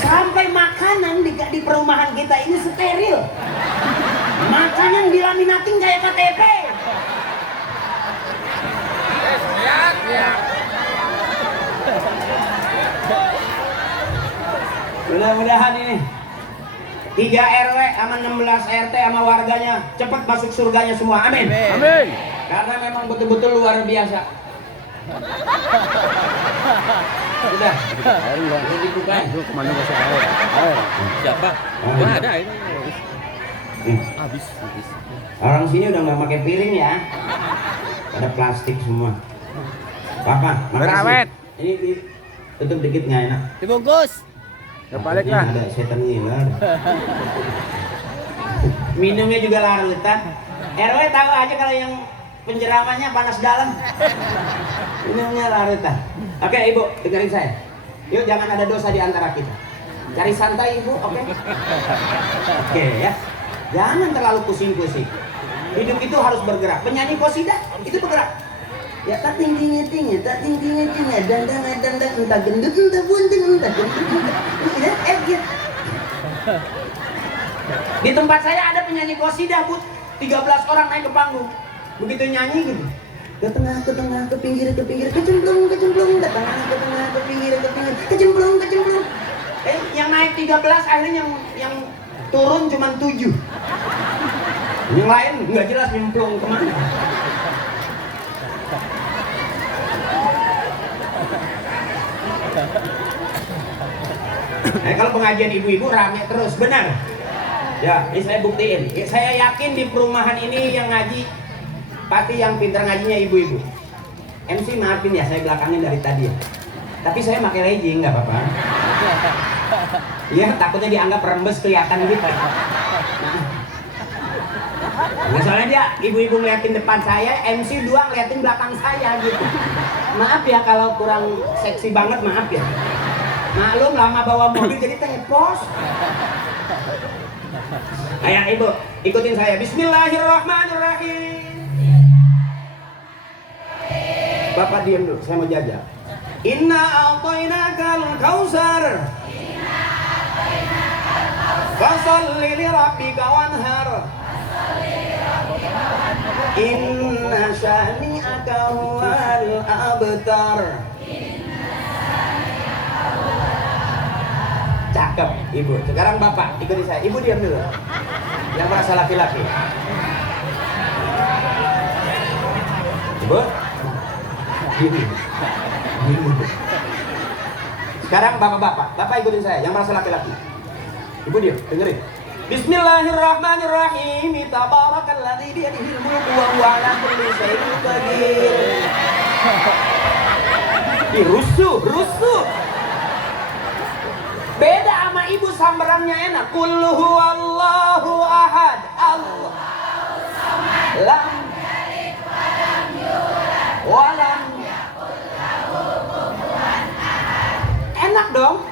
Sampai makanan di perumahan kita ini steril. Makanan di laminating kayak KTP. Mudah-mudahan ini 3 RW sama 16 RT sama warganya cepat masuk surganya semua. Amin. Amin. Karena memang betul-betul luar biasa. Udah. Air enggak. Udah dibukain. Aduh, kemana masuk air? Air. Siapa? Nggak ada ini. Habis. Orang sini udah nggak pakai piring ya. Ada plastik semua. Papa, Berawet. makasih. Ini tutup dikit nggak enak. Dibungkus. Ya balik lah. Ada setan ngiler. Minumnya juga larutan. RW tahu aja kalau yang penceramahnya panas dalam. Minumnya larutan. Oke Ibu, dengerin saya. Yuk jangan ada dosa di antara kita. Cari santai Ibu, oke? Oke ya. Jangan terlalu pusing-pusing. Hidup itu harus bergerak. Penyanyi qasidah itu bergerak. Ya tak tingginya tinggi, tak tingginya tinggi, dan entah gendut, entah bunting, entah gendut, ya, gitu. Di tempat saya ada penyanyi qasidah, Bu. 13 orang naik ke panggung. Begitu nyanyi gitu. Ke tengah, ke pinggir, kecemplung, ke tengah, ke pinggir, kecemplung. Yang naik 13 akhirnya yang turun cuma 7. Yang lain nggak jelas nyemplung kemana. Kalau pengajian ibu-ibu rame terus, benar? Ya, ini saya buktiin. Saya yakin di perumahan ini yang ngaji pasti yang pintar ngajinya ibu-ibu. MC maafin ya, saya belakangin dari tadi ya. Tapi saya pakai legging, nggak apa-apa. Iya, takutnya dianggap rembes kelihatan gitu. Nah, soalnya dia ibu-ibu ngeliatin depan saya, MC dua ngeliatin belakang saya gitu. Maaf ya kalau kurang seksi banget, maaf ya. Maklum lama bawa mobil jadi tepos. Ayo ibu, ikutin saya. Bismillahirrahmanirrahim. Bapak diam dulu, saya mau jajak. Inna a'tainakal kautsar. Fasholli li rabbika wanhar. Inna syani'aka huwal abtar. Cakep ibu. Sekarang bapak ikuti saya. Ibu diam dulu. Yang merasa laki-laki. Ibu. Gini. Sekarang bapak-bapak. Bapak ikutin saya. Yang merasa laki-laki. Ibu diam. Dengerin. Bismillahirrahmanirrahim. Tabarakalladzi biyadihil mulku wa huwa 'ala kulli syai'in qadir. Rusuh. Beda sama ibu samberannya enak. Qul huwallahu ahad. Allah. Lam yalid walam yulad walam yakul lahu kufuwan ahad. Enak dong.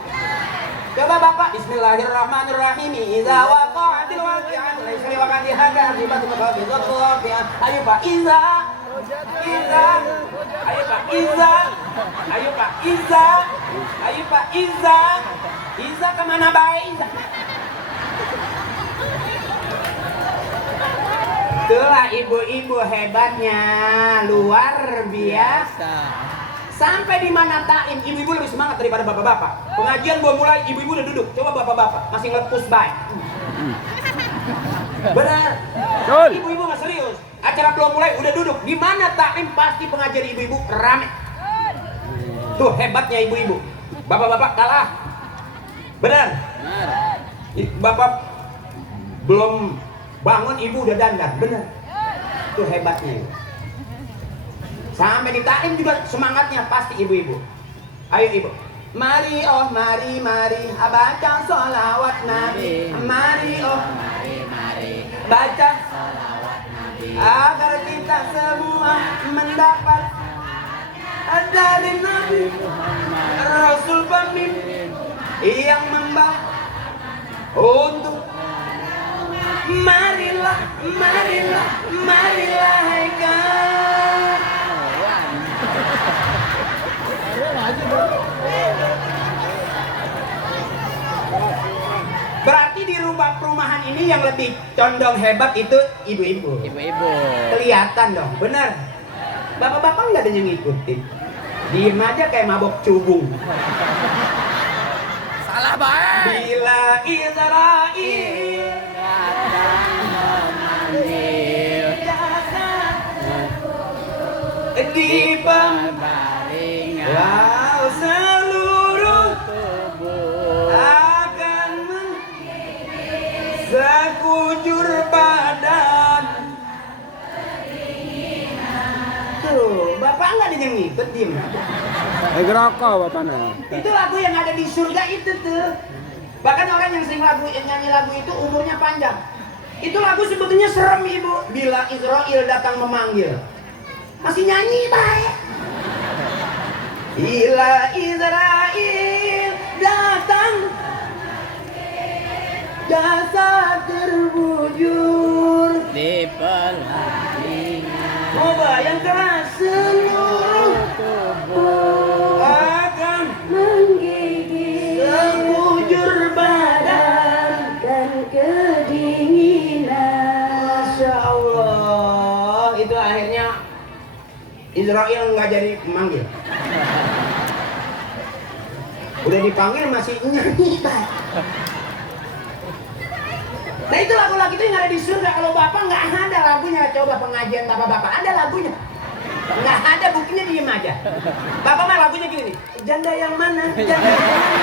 Coba Bapak. Bismillahirrahmanirrahim. Idza waqa'atil waqi'ah laisa liwaqa'atiha kadhibatun khafidhatun rafi'ah. Ayo Pak. Iza. Ayo Pak. Iza. Iza kemana baik? Itulah ibu-ibu hebatnya, luar biasa. Sampai di mana taim, ibu-ibu lebih semangat daripada bapak-bapak. Pengajian belum mulai, ibu-ibu udah duduk. Coba bapak-bapak masih ngelepus baik. Benar. Ibu-ibu nggak serius. Acara belum mulai udah duduk. Di mana taim pasti pengajian ibu-ibu rame. Tuh hebatnya ibu-ibu. Bapak-bapak kalah. Benar. Bapak belum bangun ibu udah dandan. Benar. Itu hebatnya. Sampai di talim juga semangatnya pasti ibu-ibu. Ayo ibu. Mari oh mari baca sholawat Nabi. Mari oh mari baca sholawat Nabi agar kita semua mendapat dari Nabi Rasul pemimpin yang membawa untuk marilah hai kawan. Berarti di rumah perumahan ini yang lebih condong hebat itu ibu-ibu. Kelihatan dong, benar. Bapak-bapak nggak ada yang ngikutin. Diem aja kayak mabok cubung. Salah baik. Bila Israel memanggil di pembaringan wow, seluruh tubuh akan sekujur badan. Tuh, bapak nggak ada yang ngikut, diem. Geroko bapaknya. Itu lagu yang ada di surga itu tuh. Bahkan orang yang sering nyanyi lagu itu umurnya panjang. Itu lagu sebetulnya serem ibu. Bila Israel datang memanggil, masih nyanyi baik. Bila Israel datang, jasad terbujur di pelangingan. Oh bayangkan seluruh tubuh akan menggigit sekujur badan. Kayaknya Israel nggak jadi memanggil. Udah dipanggil masih nyanyi. Nah itu lagu-lagu itu yang ada di surga. Kalau bapak nggak ada lagunya, coba pengajian bapak-bapak ada lagunya. Nggak ada, buktinya diem aja. Bapak mah lagunya gini nih. Janda yang mana? Janda yang mana?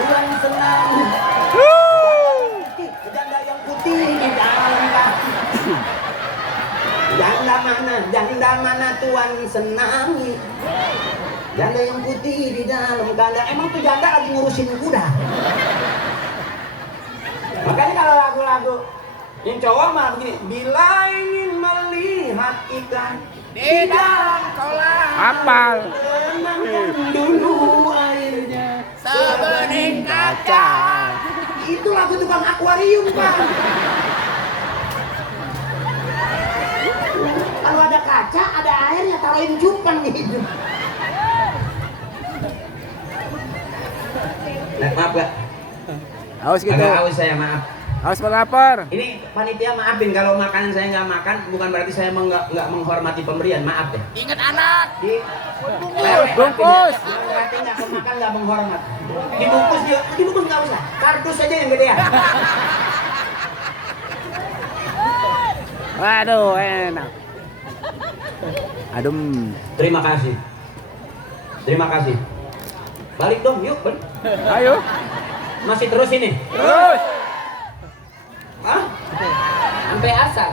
Tuhan senang. Janda yang putih di dalam kaki. Janda mana? Janda mana Tuhan senangi? Janda yang putih di dalam kandang. Emang tuh janda lagi ngurusin kuda. Makanya kalau lagu-lagu yang cowok malah begini, bila ingin melihat ikan di dalam kolam, Apal. tenangkan dulu airnya Sebening kaca. Itu lagu tukang akuarium, Pak. Kalau ada kaca, ada airnya, taruhin cupang gitu. Nah, maaf Pak. Haus gitu. Agak haus saya, maaf. Haus lapar. Ini panitia maafin kalau makanan saya nggak makan, bukan berarti saya nggak menghormati pemberian, maaf ya. Ingat anak. Bungkus. Bukan berarti nggak makan nggak menghormat. Dibungkus nggak usah. Kardus aja yang gede ya. Waduh, enak. Adem. Terima kasih. Terima kasih. Balik dong, yuk. Balik. Ayo. Masih terus ini. Terus. Hah? Sampai asal.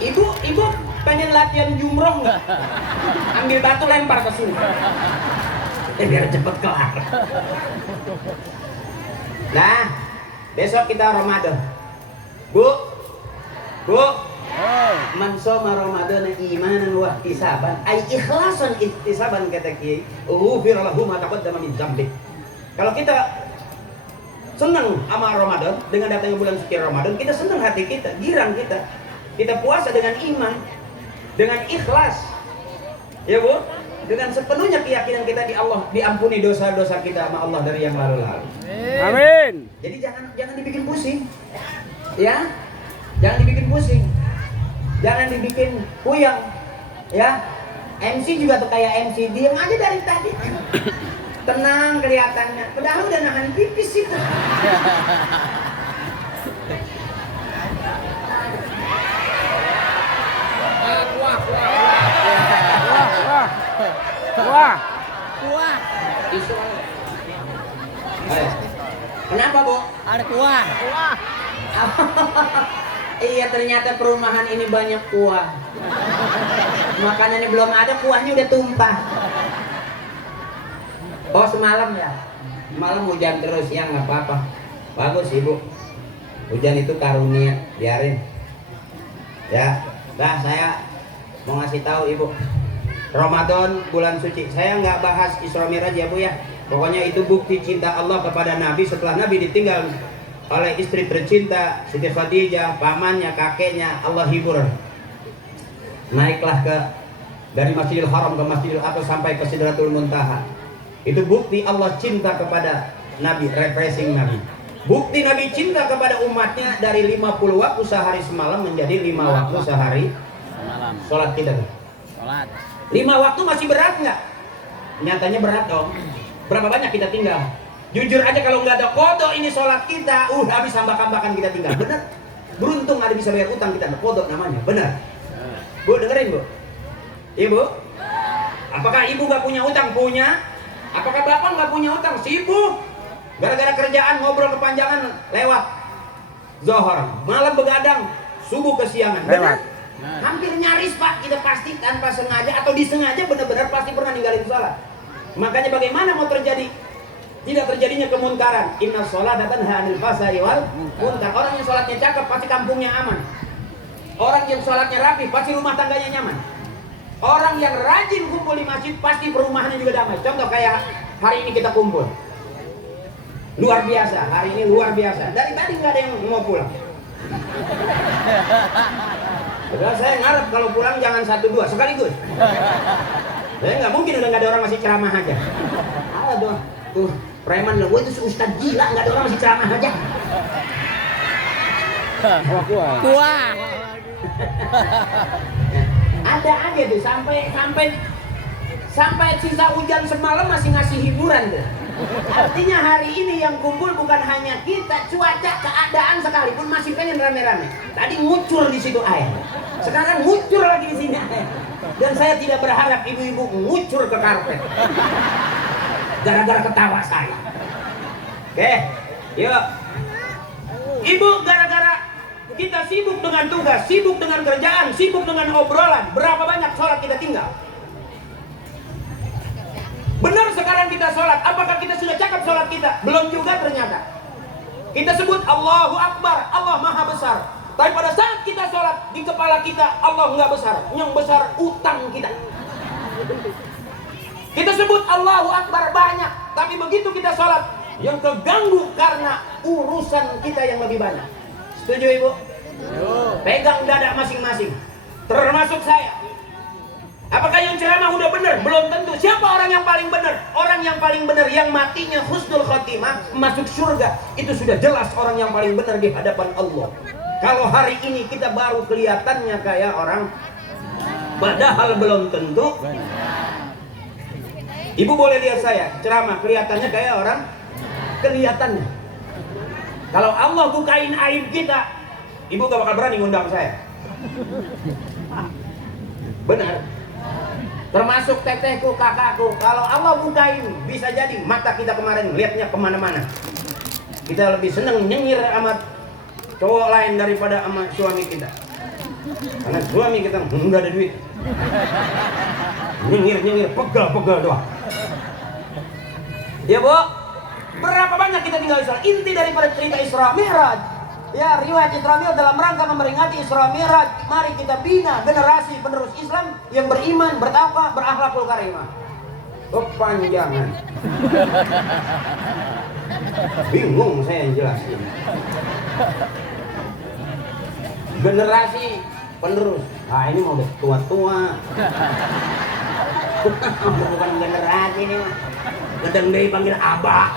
Ibu pengen latihan jumroh nggak? Ambil batu lempar ke sini. Biar cepet kelar. Nah, besok kita Ramadan. Bu, man shoma Ramadan imanan wa ihtisaban ay ikhlasan ihtisaban kata Kiai. Ghufir lahu ma taqaddama min dzambi. Kalau kita senang sama Ramadan, dengan datangnya bulan suci Ramadan, kita senang hati kita, girang kita. Kita puasa dengan iman, dengan ikhlas. Ya Bu, dengan sepenuhnya keyakinan kita di Allah, diampuni dosa-dosa kita sama Allah dari yang lalu-lalu. Amin. Jadi jangan dibikin pusing. Ya. Jangan dibikin pusing. Jangan dibikin puyeng. Ya. MC juga tuh kayak MC, diam aja dari tadi. Tenang kelihatannya, padahal udah nahan pipis itu. Wah. Kuah. Isu. Ayo. Kenapa, Bu? Ada kuah. Kuah. Iya, ternyata perumahan ini banyak kuah. Makanannya belum ada, kuahnya udah tumpah. Oh, semalam ya? Malam hujan terus, ya nggak apa-apa. Bagus Ibu. Hujan itu karunia, biarin. Ya, nah saya mau ngasih tahu Ibu. Ramadan bulan suci. Saya nggak bahas Isra Miraj ya Bu ya. Pokoknya itu bukti cinta Allah kepada Nabi setelah Nabi ditinggal oleh istri tercinta Siti Khadijah, pamannya, kakeknya, Allah hibur. Naiklah dari Masjidil Haram ke Masjidil Aqsa sampai ke Sidratul Muntaha. Itu bukti Allah cinta kepada Nabi, refreshing Nabi. Bukti Nabi cinta kepada umatnya dari 50 waktu sehari semalam menjadi 5 waktu sehari Malam. sholat kita. Sholat. 5 waktu masih berat nggak? Nyatanya berat dong. Berapa banyak kita tinggal? Jujur aja kalau nggak ada kodok ini sholat kita, habis hambak-hambakan kita tinggal. Bener? Beruntung ada bisa bayar utang kita, kodok namanya. Bener? Bu, dengerin Bu. Ibu? Apakah ibu nggak punya utang? Punya. Apakah bapak nggak punya utang? Sibuk. Gara-gara kerjaan ngobrol kepanjangan lewat Zohor. Malam begadang, subuh kesiangan. Lewat. Bener? Hampir nyaris Pak, kita pasti tanpa sengaja atau disengaja benar-benar pasti pernah ninggalin sholat. Makanya bagaimana mau terjadi tidak terjadinya kemunkaran? Inna sholata tanha 'anil fahsya'i wal munkar. Orang yang sholatnya cakep pasti kampungnya aman. Orang yang sholatnya rapi pasti rumah tangganya nyaman. Orang yang rajin kumpul di masjid pasti perumahannya juga damai. Contoh kayak hari ini kita kumpul. Luar biasa, hari ini luar biasa. Dari tadi nggak ada yang mau pulang. Padahal saya ngarep kalau pulang jangan 1-2 sekaligus. Saya nggak mungkin udah nggak ada orang masih ceramah aja. Ada tuh preman lah, gue itu ustadz gila nggak ada orang masih ceramah aja. Kuah. Kuah. Ada aja tuh sampai sisa hujan semalam masih ngasih hiburan tuh. Artinya hari ini yang kumpul bukan hanya kita, cuaca, keadaan sekalipun masih pengen rame-rame. Tadi ngucur di situ air, sekarang ngucur lagi di sini air. Dan saya tidak berharap ibu-ibu ngucur ke karpet gara-gara ketawa saya. Oke, yuk. Ibu, gara-gara kita sibuk dengan tugas, sibuk dengan kerjaan, sibuk dengan obrolan, berapa banyak sholat kita tinggal? Benar sekarang kita sholat, apakah kita sudah cakap sholat kita? Belum juga ternyata. Kita sebut Allahu Akbar, Allah Maha Besar. Tapi pada saat kita sholat, di kepala kita Allah nggak besar, yang besar utang kita. Kita sebut Allahu Akbar banyak, tapi begitu kita sholat, yang keganggu karena urusan kita yang lebih banyak. Setuju ibu? Pegang dada masing-masing, termasuk saya. Apakah yang ceramah udah benar? Belum tentu. Siapa orang yang paling benar? Orang yang paling benar, yang matinya husnul khotimah, masuk surga. Itu sudah jelas orang yang paling benar di hadapan Allah. Kalau hari ini kita baru kelihatannya kayak orang, padahal belum tentu. Ibu boleh lihat saya ceramah, kelihatannya kayak orang, kelihatannya. Kalau Allah bukain aib kita, ibu gak bakal berani ngundang saya. Benar. Termasuk tetehku, kakakku. Kalau Allah bukain, bisa jadi mata kita kemarin lihatnya kemana-mana. Kita lebih seneng nyengir sama cowok lain daripada sama suami kita. Karena suami kita nggak ada duit. Nyengir, pegal doang. Ya bu, berapa banyak kita tinggal Isra? Inti daripada cerita Isra Mi'raj. Ya, riwayat Isra Mi'raj dalam rangka memperingati Isra Mi'raj. Mari kita bina generasi penerus Islam yang beriman, bertakwa, berakhlakul karimah. Kepanjangan. Bingung saya yang jelasin. Generasi penerus. Ah ini mau udah tua-tua. Bukan generasi ini mah. Gedeng deh panggil abah.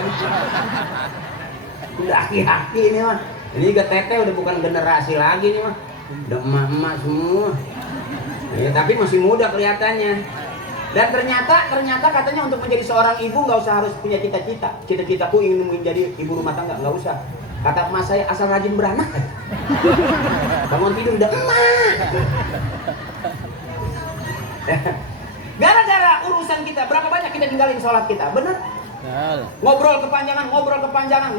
Udah aki-aki ini mah. Ini juga teteh udah bukan generasi lagi nih mah. Udah emak-emak semua. Ya, tapi masih muda kelihatannya. Dan ternyata katanya untuk menjadi seorang ibu nggak usah harus punya cita-cita. Cita-citaku ingin menjadi ibu rumah tangga, nggak usah. Kata emak saya asal rajin beranak. Bangun tidur udah emak. Gara-gara urusan kita, berapa banyak kita tinggalin sholat kita, bener? Ngobrol kepanjangan,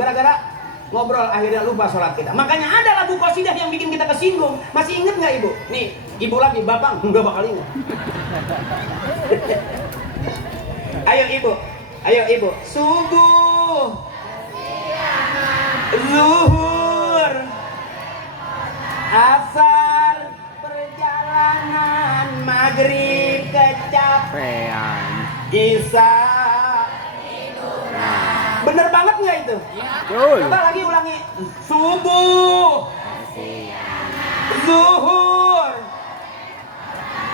gara-gara ngobrol akhirnya lupa sholat kita. Makanya ada lagu qasidah yang bikin kita kesinggung. Masih inget nggak ibu? Nih, ibu lagi, bapak nggak bakal ingat. Ayo ibu. Subuh, zuhur, asar, perjalanan, maghrib, kecapean, isya. Bener banget nggak itu? Coba lagi ulangi. Subuh, zuhur,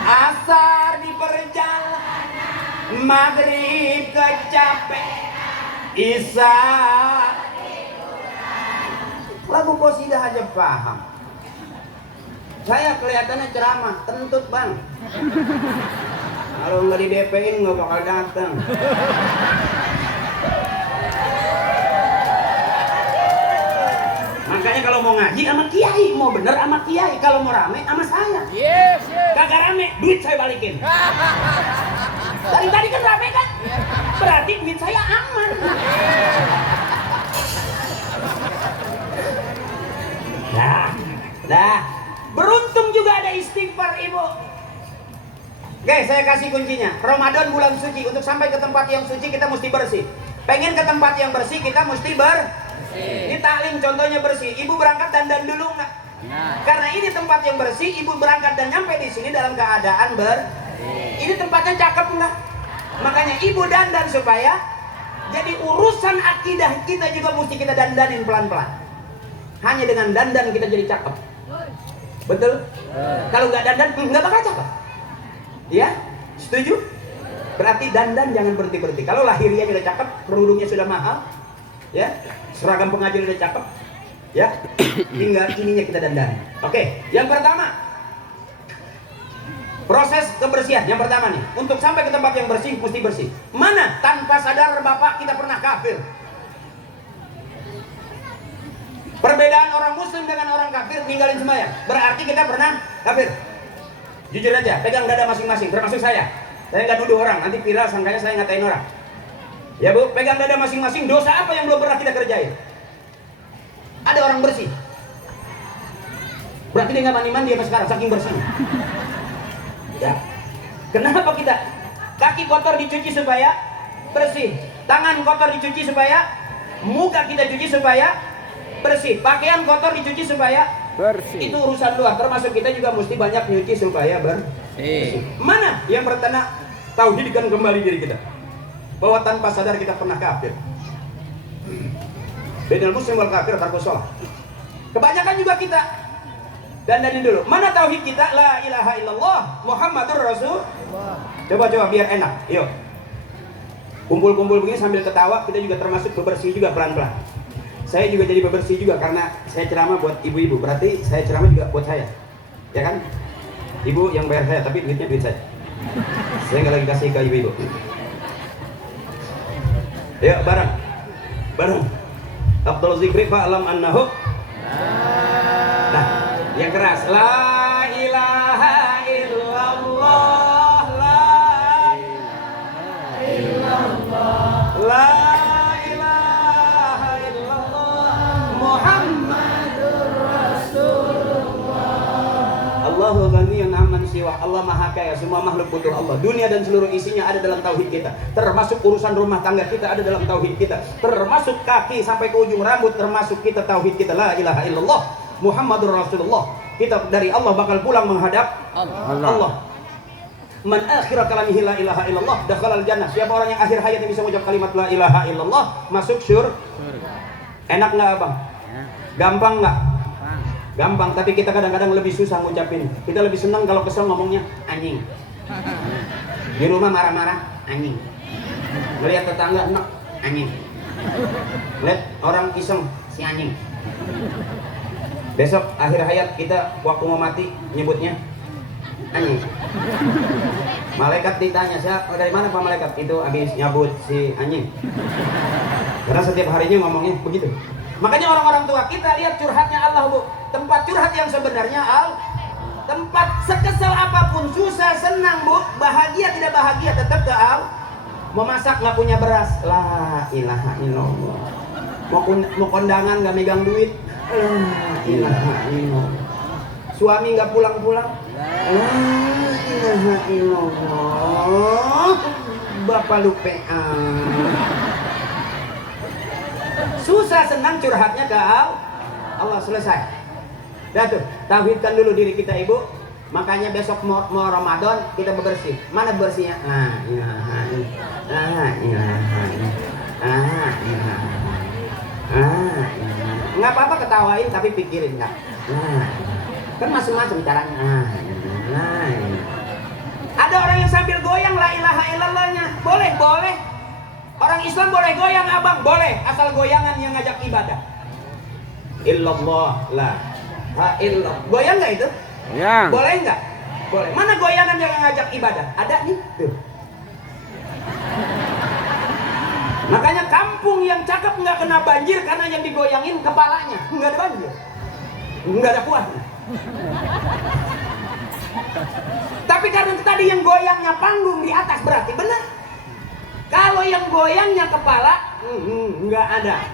asar di perjalanan, maghrib kecapean, isya. Lagu qasidah aja paham. Saya kelihatannya ceramah, kentut bang. Kalau nggak di DP-in nggak bakal datang. Makanya kalau mau ngaji sama kiai, mau bener sama kiai, kalau mau rame sama saya. Yes. Kagak rame, duit saya balikin. Dari tadi kan rame kan? Berarti duit saya aman. Dah. Beruntung juga ada istighfar ibu. Oke, saya kasih kuncinya. Ramadan bulan suci, untuk sampai ke tempat yang suci kita mesti bersih. Pengen ke tempat yang bersih kita mesti Ini taklim contohnya bersih. Ibu berangkat dandan dulu nggak? Karena ini tempat yang bersih, ibu berangkat dan nyampe di sini dalam keadaan Ini tempatnya cakep nggak? Makanya ibu dandan supaya jadi urusan akidah kita juga mesti kita dandanin pelan-pelan. Hanya dengan dandan kita jadi cakep. Betul? Kalau nggak dandan nggak bakal cakep. Ya? Setuju? Berarti dandan jangan berhenti-berhenti. Kalau lahiriah sudah cakep, kerudungnya sudah mahal, ya, seragam pengajian udah cakep, ya, tinggal ininya kita dandan. Oke, yang pertama Proses kebersihan yang pertama nih, untuk sampai ke tempat yang bersih mesti bersih. Mana tanpa sadar Bapak kita pernah kafir. Perbedaan orang muslim dengan orang kafir, ninggalin sembahyang, berarti kita pernah kafir. Jujur aja, pegang dada masing-masing, termasuk saya. Saya nggak nuduh orang, nanti viral sangkanya saya ngatain orang. Ya Bu, pegang dada masing-masing, dosa apa yang belum pernah kita kerjain? Ada orang bersih. Berarti dia nggak mandi-mandi sampai sekarang, saking bersih. Ya. Kenapa kita? Kaki kotor dicuci supaya bersih. Tangan kotor dicuci supaya, muka kita cuci supaya bersih. Pakaian kotor dicuci supaya Bersih. itu urusan luar. Termasuk kita juga mesti banyak nyuci supaya bersih. Mana yang pertama tauhidkan kembali diri kita, bahwa tanpa sadar kita pernah kafir. Bainal muslim wal kafir tarku shalah. Kebanyakan juga kita dandanin dulu. Mana tauhid kita? La ilaha illallah Muhammadur Rasul. Coba biar enak. Yuk. Kumpul-kumpul begini sambil ketawa, kita juga termasuk bebersih juga pelan-pelan. Saya juga jadi bebersih juga karena saya ceramah buat ibu-ibu. Berarti saya ceramah juga buat saya. Ya kan? Ibu yang bayar saya, tapi duitnya duit saya. Saya nggak lagi kasih ke ibu-ibu. Yuk bareng. Afdal zikri fa'lam annahu. Nah, yang keras. La ilaha illallah. La ilaha illallah Muhammadur Rasulullah. Allahu ghaniyun amman siwa. Allah maha kaya, semua makhluk butuh Allah. Dunia dan seluruh isinya ada dalam tauhid kita. Termasuk urusan rumah tangga kita ada dalam tauhid kita. Termasuk kaki sampai ke ujung rambut, termasuk kita tauhid kita. La ilaha illallah Muhammadur Rasulullah. Kita dari Allah bakal pulang menghadap Allah. Man akhira kalamihi la ilaha illallah dakhalal jannah. Siapa orang yang akhir hayatnya bisa mengucap kalimat la ilaha illallah, masuk surga. Enak nggak Abang? Gampang nggak? Gampang, tapi kita kadang-kadang lebih susah ngucapin. Kita lebih senang kalau kesel ngomongnya anjing. Di rumah marah-marah anjing. Melihat tetangga enak anjing. Lihat orang iseng si anjing. Besok akhir hayat kita waktu mau mati nyebutnya anjing. Malaikat ditanya, siapa dari mana Pak Malaikat? Itu habis nyabut si anjing. Karena setiap harinya ngomongnya begitu. Makanya orang-orang tua kita lihat curhatnya Allah Bu. Tempat curhat yang sebenarnya tempat sekesal apapun, susah senang Bu, bahagia tidak bahagia tetap ke Mau masak nggak punya beras, la ilaha illallah. Mau kondangan nggak megang duit, la ilaha illallah. Suami nggak pulang-pulang, la ilaha illallah. Bapak lupa. Susah senang curhatnya ke Allah, selesai. Dah tuh, tauhidkan dulu diri kita Ibu. Makanya besok mau Ramadan kita bebersih. Mana bersihnya? La ilaha illallah. La ilaha illallah. Nggak apa-apa ketawain tapi pikirin nggak. Kan macam-macam caranya. Ada orang yang sambil goyang la ilaha illallahnya. Boleh. Orang Islam boleh goyang Abang, boleh, asal goyangan yang ngajak ibadah. Illallah la illallah. Goyang nggak itu? Yang. Boleh nggak? Boleh. Mana goyangan yang ngajak ibadah? Ada nih. Tuh. Makanya kampung yang cakep nggak kena banjir karena yang digoyangin kepalanya. Nggak ada banjir. Nggak ada kuahnya. Tapi karena tadi yang goyangnya panggung di atas berarti benar. Kalau yang goyangnya kepala, nggak ada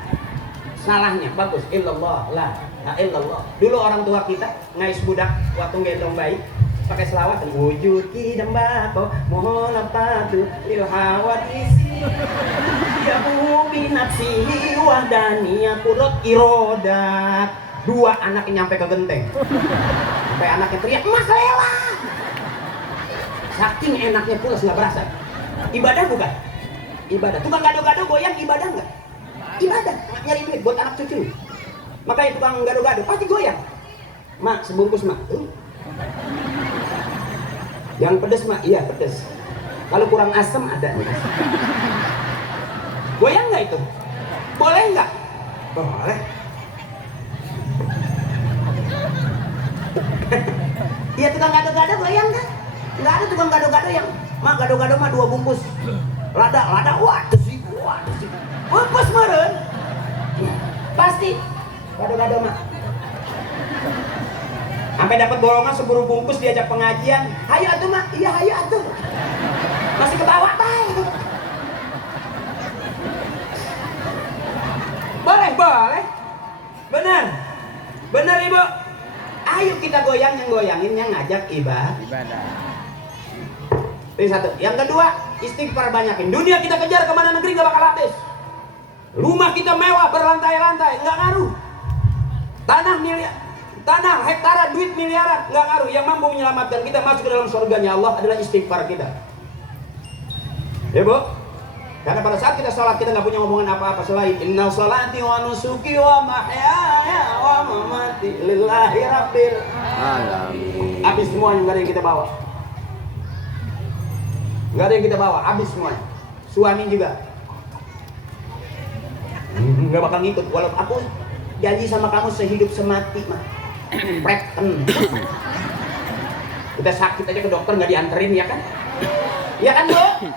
salahnya. Bagus. Illallah la illallah. Dulu orang tua kita ngais budak waktu gendong bayi pakai selawat, wujud kidambako mohon apa tuh lil hawadisi ya ubi nafsihi wahdaniya kurut irodat. Dua anaknya nyampe ke genteng sampai anaknya teriak emak lela. Saking enaknya pulas nggak berasa. Ibadah bukan? Ibadah. Tukang gado-gado goyang ibadah nggak? Ibadah. Nyari duit buat anak cucu. Makanya tukang gado-gado pasti goyang. Mak sebungkus mak. Yang pedes mak, iya pedes. Kalau kurang asam ada. Goyang nggak itu? Boleh nggak? Boleh. Iya tukang gado-gado goyang kan? Nggak ada yang mah gado-gado mah 2 bungkus. Lada, wah desik. Bungkus meureun. Pasti gado-gado mah. Sampai dapat bolongan 10 bungkus diajak pengajian. Hayu atuh mah, iya hayu atuh. Masih ketawa bae. Boleh. Benar Ibu. Ayo kita goyangin yang ngajak Ibadah. Ini satu. Yang kedua, istighfar banyakin. Dunia kita kejar kemana negeri gak bakal habis. Rumah kita mewah berlantai-lantai, nggak ngaruh. Tanah hektaran, duit miliaran, nggak ngaruh. Yang mampu menyelamatkan kita masuk ke dalam surganya Allah adalah istighfar kita. Ya Bu? Karena pada saat kita sholat kita nggak punya omongan apa-apa selain inna sholati wa nusuki wa mahyaya wa mamati lillahi rabbil alamin. Habis semuanya, nggak ada yang kita bawa. Nggak ada yang kita bawa, habis semuanya. Suami juga nggak bakal ngikut. Walau aku janji sama kamu sehidup semati mah. Preten. Kita sakit aja ke dokter nggak dianterin ya kan? Ya kan Bu?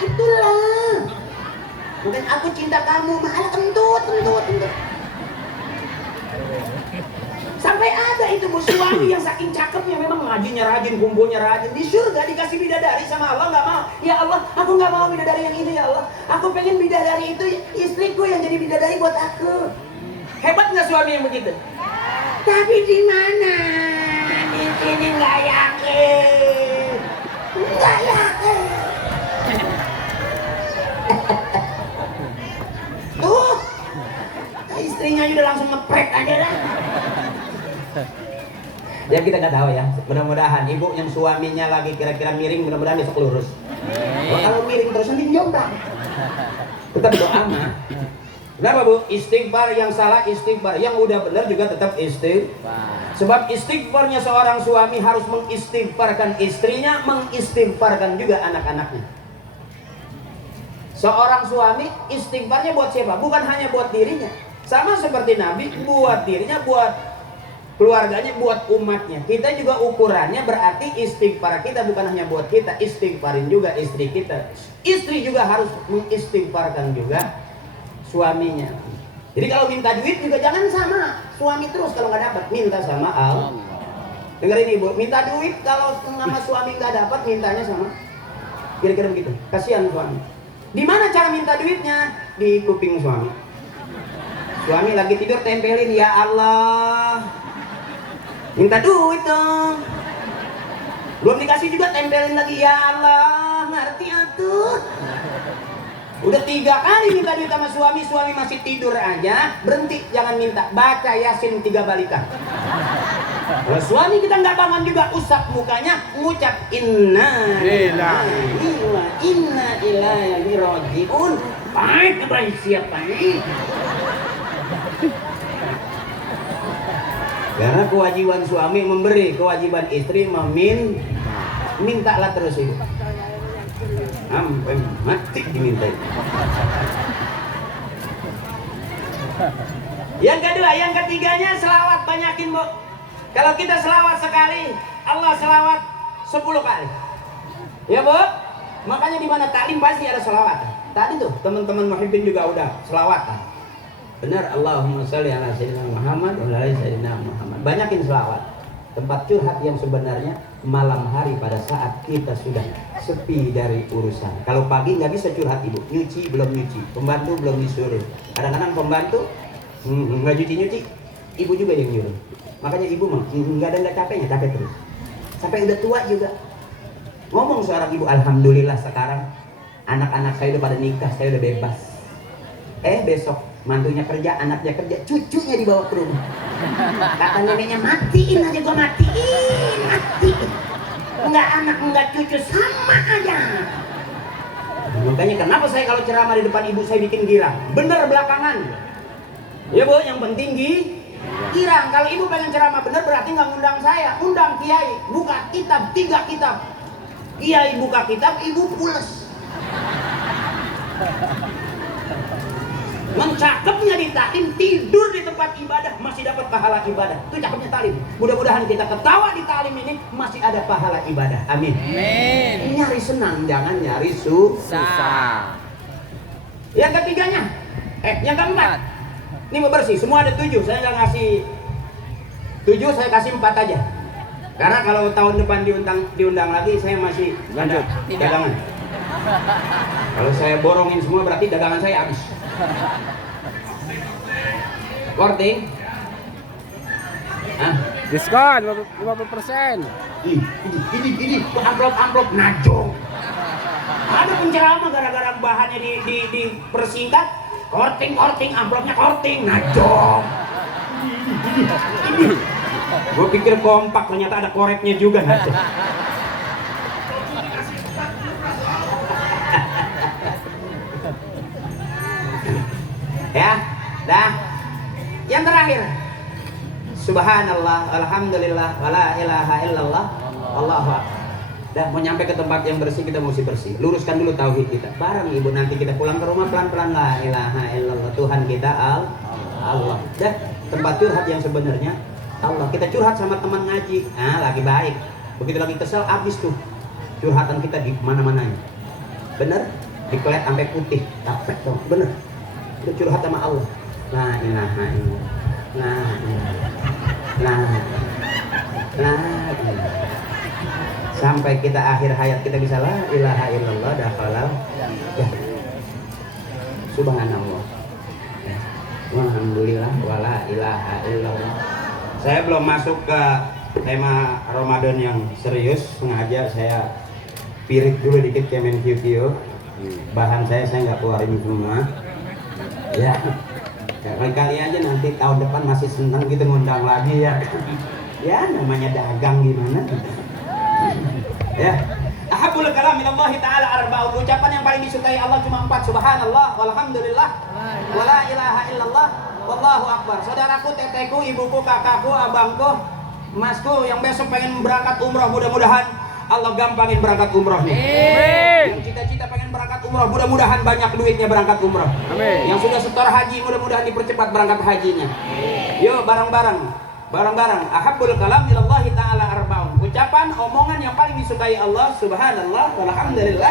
Itulah. Bukan aku cinta kamu, malah kentut. Sampai ada itu Bu suami yang saking cakepnya, memang ngajinya rajin, kumpulnya rajin. Di surga dikasih bidadari sama Allah, nggak mau. Ya Allah, aku nggak mau bidadari yang ini ya Allah. Aku pengen bidadari itu istriku yang jadi bidadari buat aku. Hebat nggak suami yang begitu? Tapi di mana? Di sini nggak yakin. Tuh, istrinya udah langsung ngeprek aja lah. Ya kita nggak tahu ya. Mudah-mudahan ibu yang suaminya lagi kira-kira miring, mudah-mudahan besok lurus. Kalau miring terus nanti jombang. Tetap doa mah. Kenapa Bu? Istighfar yang salah istighfar, yang udah benar juga tetap istighfar. Sebab istighfarnya seorang suami harus mengistighfarkan istrinya, mengistighfarkan juga anak-anaknya. Seorang suami istighfarnya buat siapa? Bukan hanya buat dirinya. Sama seperti Nabi, buat dirinya, buat keluarganya, buat umatnya. Kita juga ukurannya berarti istighfar kita bukan hanya buat kita, istighfarin juga istri kita. Istri juga harus mengistighfarkan juga suaminya. Jadi kalau minta duit juga jangan sama suami terus, kalau nggak dapat minta sama Allah. Dengerin Ibu, minta duit kalau sama suami nggak dapat mintanya sama, kira-kira begitu. Kasihan suami. Di mana cara minta duitnya? Di kuping suami. Suami lagi tidur tempelin, ya Allah, minta duit dong. Belum dikasih juga tempelin lagi, ya Allah, ngerti atuh. Udah 3 kali minta duit sama suami, suami masih tidur aja, berhenti, jangan minta, baca Yasin 3 balikan. Kalau suami kita nggak bangun juga, usap mukanya, ngucap inna ilaihi rajiun. Baik, baik, siap baik. Karena kewajiban suami memberi, kewajiban istri mintalah terus itu. Sampai mati diminta. Yang kedua, yang ketiganya selawat banyakin Bu. Kalau kita selawat sekali, Allah selawat 10 kali. Ya Bu? Makanya di mana taklim pasti ada selawat. Tadi tuh teman-teman muhibbin juga udah selawat. Benar, Allahumma sholli ala sayyidina Muhammad wa ala sayyidina Muhammad. Banyakin selawat. Tempat curhat yang sebenarnya malam hari pada saat kita sudah sepi dari urusan. Kalau pagi nggak bisa curhat Ibu, nyuci belum nyuci, pembantu belum disuruh. Kadang-kadang pembantu nggak nyuci, Ibu juga yang nyuruh. Makanya Ibu mah nggak capeknya, capek terus. Sampai udah tua juga. Ngomong seorang ibu, alhamdulillah sekarang anak-anak saya udah pada nikah, saya udah bebas. Besok mantunya kerja, anaknya kerja, cucunya dibawa ke rumah. Kata neneknya, matiin aja gua, matiin. Enggak anak, enggak cucu, sama aja. Makanya kenapa saya kalau ceramah di depan ibu saya bikin girang? Bener belakangan. Ya Bu, yang penting girang. Kalau ibu pengen ceramah bener berarti nggak ngundang saya, undang kiai. Buka kitab, 3 kitab. Kiai buka kitab, ibu pules. Mencakepnya di taklim, tidur di tempat ibadah masih dapat pahala ibadah. Itu cakepnya taklim. Mudah-mudahan kita ketawa di taklim ini masih ada pahala ibadah. Amin. Amin. Nyari senang, jangan nyari susah. Yang ketiganya, yang keempat. Ini mau bersih, semua ada 7. Saya nggak ngasih 7, saya kasih 4 aja. Karena kalau tahun depan diundang lagi, saya masih Lanjut. ada dagangan. Kalau saya borongin semua berarti dagangan saya habis. Korting. Hah? Diskon 50%. Ini amplop najong. Ada penceramah gara-gara bahannya dipersingkat, korting amplopnya korting najong. Gue pikir kompak, ternyata ada koreknya juga najong. Ya, dah. Yang terakhir. Subhanallah, alhamdulillah, wala ilaha illallah, Allahu akbar. Dah, mau nyampe ke tempat yang bersih kita mesti bersih. Luruskan dulu tauhid kita. Bareng ibu nanti kita pulang ke rumah pelan-pelan la ilaha illallah, Tuhan kita Allah. Dah, tempat curhat yang sebenarnya Allah. Kita curhat sama teman ngaji. Lagi baik. Begitu lagi kesel habis tuh. Curhatan kita di mana-mananya. Bener? Dikelet sampai putih, capek dong. Bener. Kita curhat sama Allah. La ilaha illallah. La ilaha. Sampai kita akhir hayat kita bisa la ilaha illallah dakhalal ya. Subhanallah. Ya. Alhamdulillah wala ilaha illallah. Saya belum masuk ke tema Ramadan yang serius, sengaja saya pirik dulu dikit Kemen QQ. Bahan saya nggak keluarin semua. Ya. Kali aja nanti tahun depan masih senang gitu ngundang lagi ya. Ya namanya dagang gimana. Ya. Ahabbul kalam minallahi ta'ala arba'un. Ucapan yang paling disukai Allah cuma 4. Subhanallah, walhamdulillah, wala ilaha illallah, wallahu akbar. Saudaraku, teteku, ibuku, kakakku, abangku, emasku yang besok pengen berangkat umroh, mudah-mudahan Allah gampangin berangkat umroh nih. Amin. Yang cita-cita pengen berangkat umroh, mudah-mudahan banyak duitnya berangkat umroh. Amin. Yang sudah setor haji, mudah-mudahan dipercepat berangkat hajinya. Yuk bareng-bareng. Ahabbul kalam ilallahi ta'ala arba'un. Ucapan, omongan yang paling disukai Allah. Subhanallah, walhamdulillah.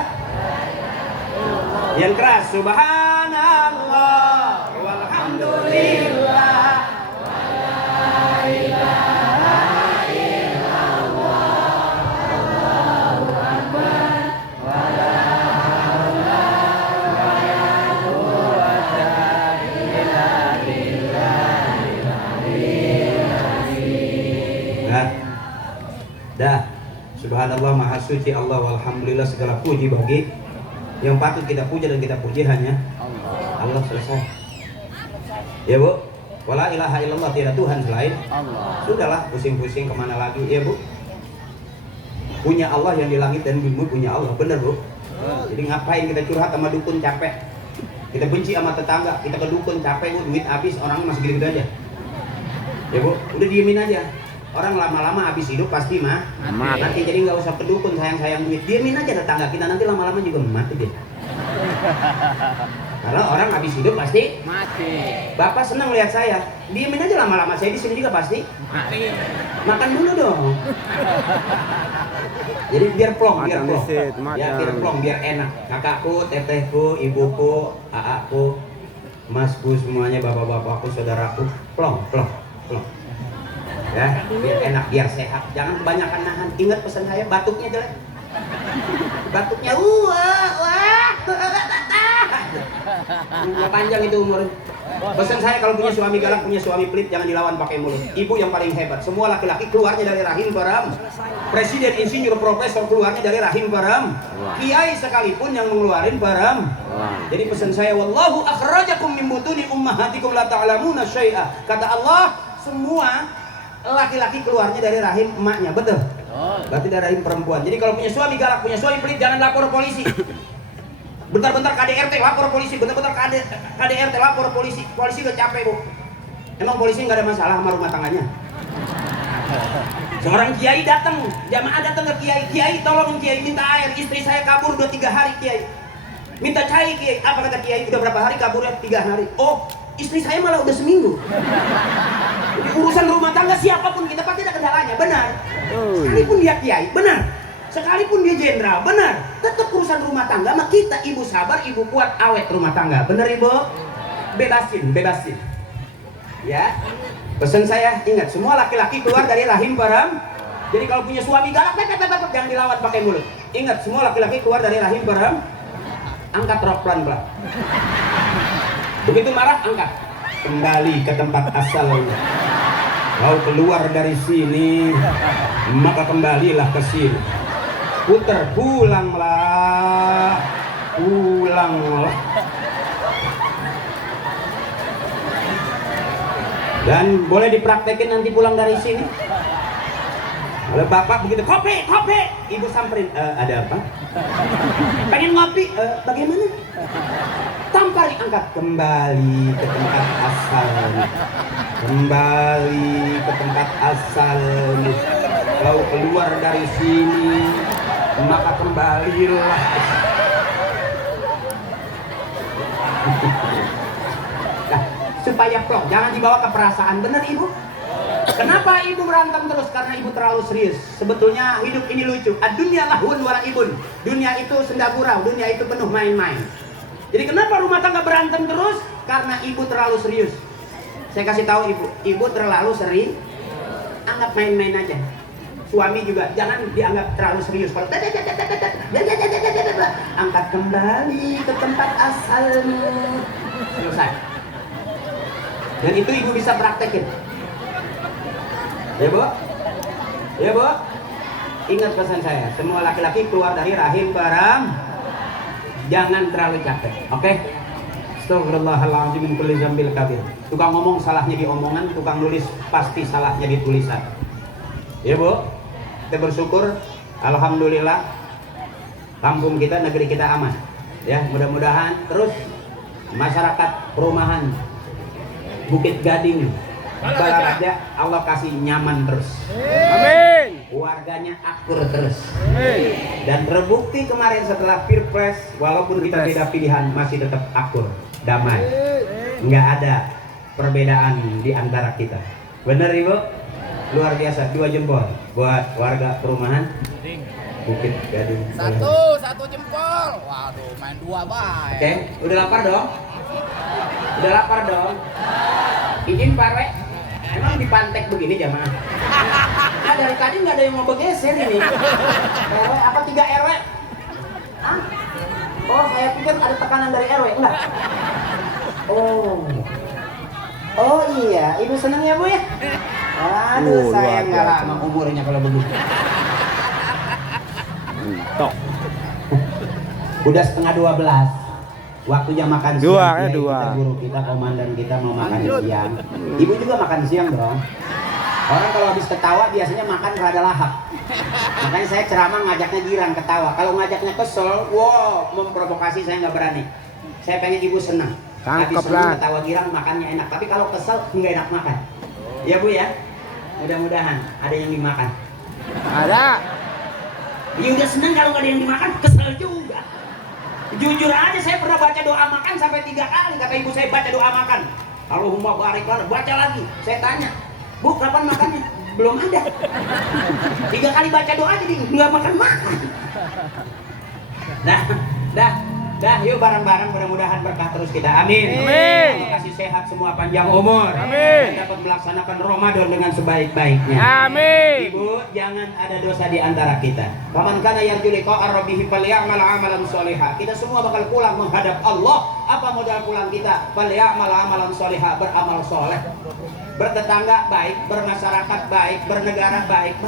Yang keras, subhanallah, walhamdulillah, wala ilaha illallah, Allahu akbar, wala haula wala quwwata illa billahil aliyyil azim. Dah. Subhanallah, maha suci Allah, walhamdulillah, segala puji bagi yang patut kita puja dan kita puji hanya Allah. Selesai. Ya Bu, wala ilaha illallah, tiada Tuhan selain Allah. Sudahlah, pusing-pusing kemana lagi ya Bu. Punya Allah yang di langit dan bumi, punya Allah, bener Bu. Jadi ngapain kita curhat sama dukun, capek. Kita benci sama tetangga, kita ke dukun, capek Bu, duit habis, orang masih gitu-gitu aja. Ya Bu, udah diemin aja. Orang lama-lama habis hidup pasti Mati. nanti, jadi nggak usah kedukun sayang-sayang duit, diemin aja tetangga kita, nanti lama-lama juga mati deh. Karena orang habis hidup pasti Mati. Bapak senang lihat saya, diemin aja lama-lama, saya di sini juga pasti Mati. makan dulu dong. Jadi biar plong, biar Makan plong, disit, ya makan. biar plong, biar enak. Kakakku, tetehku, ibuku, aakku, masku, semuanya, bapak-bapakku, saudaraku, plong. Ya, biar enak, biar sehat. Jangan kebanyakan nahan. Ingat pesan saya, batuknya jelek. Batuknya panjang itu umur. Pesan saya, kalau punya suami galak, punya suami pelit, jangan dilawan pakai mulut. Ibu yang paling hebat. Semua laki-laki keluarnya dari rahim param. Presiden, insinyur, profesor keluarnya dari rahim param. Kiai sekalipun yang mengeluarin param. Jadi pesan saya, wallahu akhrajakum min butuni ummahatikum la ta'lamuna syai'a. Kata Allah, semua laki-laki keluarnya dari rahim emaknya, betul? Berarti dari rahim perempuan. Jadi kalau punya suami galak, punya suami pelit, jangan lapor polisi. Bentar-bentar KDRT lapor polisi, bentar-bentar KDRT lapor polisi. Polisi udah capek Bu. Emang polisi nggak ada masalah sama rumah tangganya? Seorang kiai datang, jamaah datang ke kiai, kiai tolong kiai minta air, istri saya kabur udah 3 hari kiai. Minta cai kiai, apa kata kiai? Udah berapa hari kaburnya? 3 hari. Oh, istri saya malah udah seminggu. Jadi urusan rumah tangga siapapun kita pasti ada kendalanya, benar. Sekalipun dia kiai, benar. Sekalipun dia jenderal, benar. Tetap urusan rumah tangga, maka kita ibu sabar, ibu kuat, awet rumah tangga. Benar ibu? Bebasin. Ya. Pesan saya, ingat semua laki-laki keluar dari rahim perempuan. Jadi kalau punya suami galak, jangan dilawan pakai mulut. Ingat semua laki-laki keluar dari rahim perempuan. Angkat rok pelan-pelan. Begitu marah, angkat. Kembali ke tempat asalnya. Kau keluar dari sini, maka kembalilah ke sini. Putar, pulanglah. Dan boleh dipraktekin nanti pulang dari sini. Kalau bapak begitu, kopi, ibu samperin, ada apa? Pengen ngopi, bagaimana? Tampari, angkat, kembali ke tempat asalnya. Kembali ke tempat asalnya. Kau keluar dari sini, maka kembalilah. Nah, supaya plong, jangan dibawa ke perasaan, bener ibu? Kenapa ibu berantem terus? Karena ibu terlalu serius. Sebetulnya hidup ini lucu. Ad-dunya lahun wa la'ibun. Dunia itu senda gurau, dunia itu penuh main-main. Jadi kenapa rumah tangga berantem terus? Karena ibu terlalu serius. Saya kasih tahu ibu terlalu sering anggap main-main aja. Suami juga jangan dianggap terlalu serius. Kalau angkat kembali ke tempat asalmu. Selesai. Dan itu ibu bisa praktekin. Ya bu? Ingat pesan saya, semua laki-laki keluar dari rahim perempuan. Jangan terlalu capek, oke? Astagfirullahaladzim min kulli dzambil kabir. Tukang ngomong salahnya di omongan, tukang nulis pasti salahnya di tulisan. Ya bu? Kita bersyukur, alhamdulillah kampung kita, negeri kita aman. Ya, mudah-mudahan terus masyarakat perumahan Bukit Gading Balaraja Allah kasih nyaman terus. Amin. Warganya akur terus. Amin. Dan terbukti kemarin setelah Pilpres, walaupun kita beda pilihan masih tetap akur, damai. Nggak ada perbedaan di antara kita. Bener ibu? Luar biasa, 2 jempol buat warga perumahan Bukit Gading. Satu jempol. Waduh, main 2 baik. Oke, udah lapar dong? Izin Pak Rek. Emang dipantek begini jamaah? Nah, dari tadi nggak ada yang mau bergeser ini. RW apa 3 RW? Hah? Oh, saya pikir ada tekanan dari RW, enggak? Oh iya, ibu seneng ya bu ya? Aduh, saya nggak lama umurnya kalau begitu. Tok. Udah setengah 12. Waktunya makan siang. Dua. Kita guru kita, komandan kita mau makan siang. Ibu juga makan siang dong. Orang kalau habis ketawa biasanya makan rada lahap. Makanya saya ceramah ngajaknya girang ketawa. Kalau ngajaknya kesel, wow, memprovokasi saya nggak berani. Saya pengen ibu senang. Habis senang ketawa girang makannya enak. Tapi kalau kesel nggak enak makan. Ya bu ya. Mudah-mudahan ada yang dimakan. Ada. Ya udah senang kalau nggak ada yang dimakan, kesel juga. Jujur aja saya pernah baca doa makan sampai 3 kali. Kata ibu saya baca doa makan. Allahumma barik lana, baca lagi. Saya tanya, bu kapan makannya? Belum ada. 3 kali baca doa jadi nggak makan. Dah, yuk bareng-bareng mudah-mudahan berkah terus kita. Amin. Amin. Allah kasih sehat semua, panjang umur. Amin. Dan dapat melaksanakan Ramadan dengan sebaik-baiknya. Amin. Ibu, jangan ada dosa di antara kita. Faman kana yarju liqa'a rabbih falyamal 'amalan sholihan. Kita semua bakal pulang menghadap Allah. Apa modal pulang kita? Falyamal 'amalan sholihan, beramal soleh. Bertetangga baik, bermasyarakat baik, bernegara baik.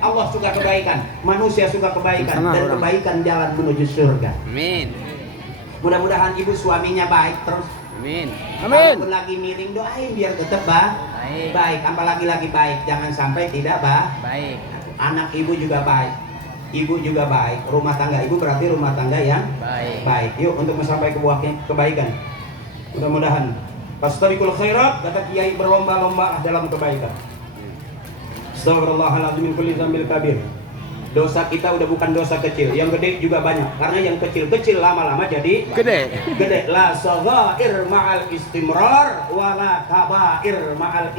Allah suka kebaikan, manusia suka kebaikan, dan kebaikan jalan menuju surga. Amin. Mudah-mudahan ibu suaminya baik terus. Amin. Amin. Kalaupun lagi miring doain biar tetap baik. Apalagi lagi baik, jangan sampai tidak Baik. Anak ibu juga baik, ibu juga baik. Rumah tangga ibu berarti rumah tangga yang baik. Yuk untuk mencapai kebaikan. Mudah-mudahan. Fastabiqul khairat, kata kiai, berlomba-lomba dalam kebaikan. Astagfirullahaladzim min kulli dzambil kabir. dosa kita udah bukan dosa kecil, yang gede juga banyak. Karena yang kecil-kecil lama-lama jadi Gede. gede. La saghair ma'al istimrar wala kabair ma'al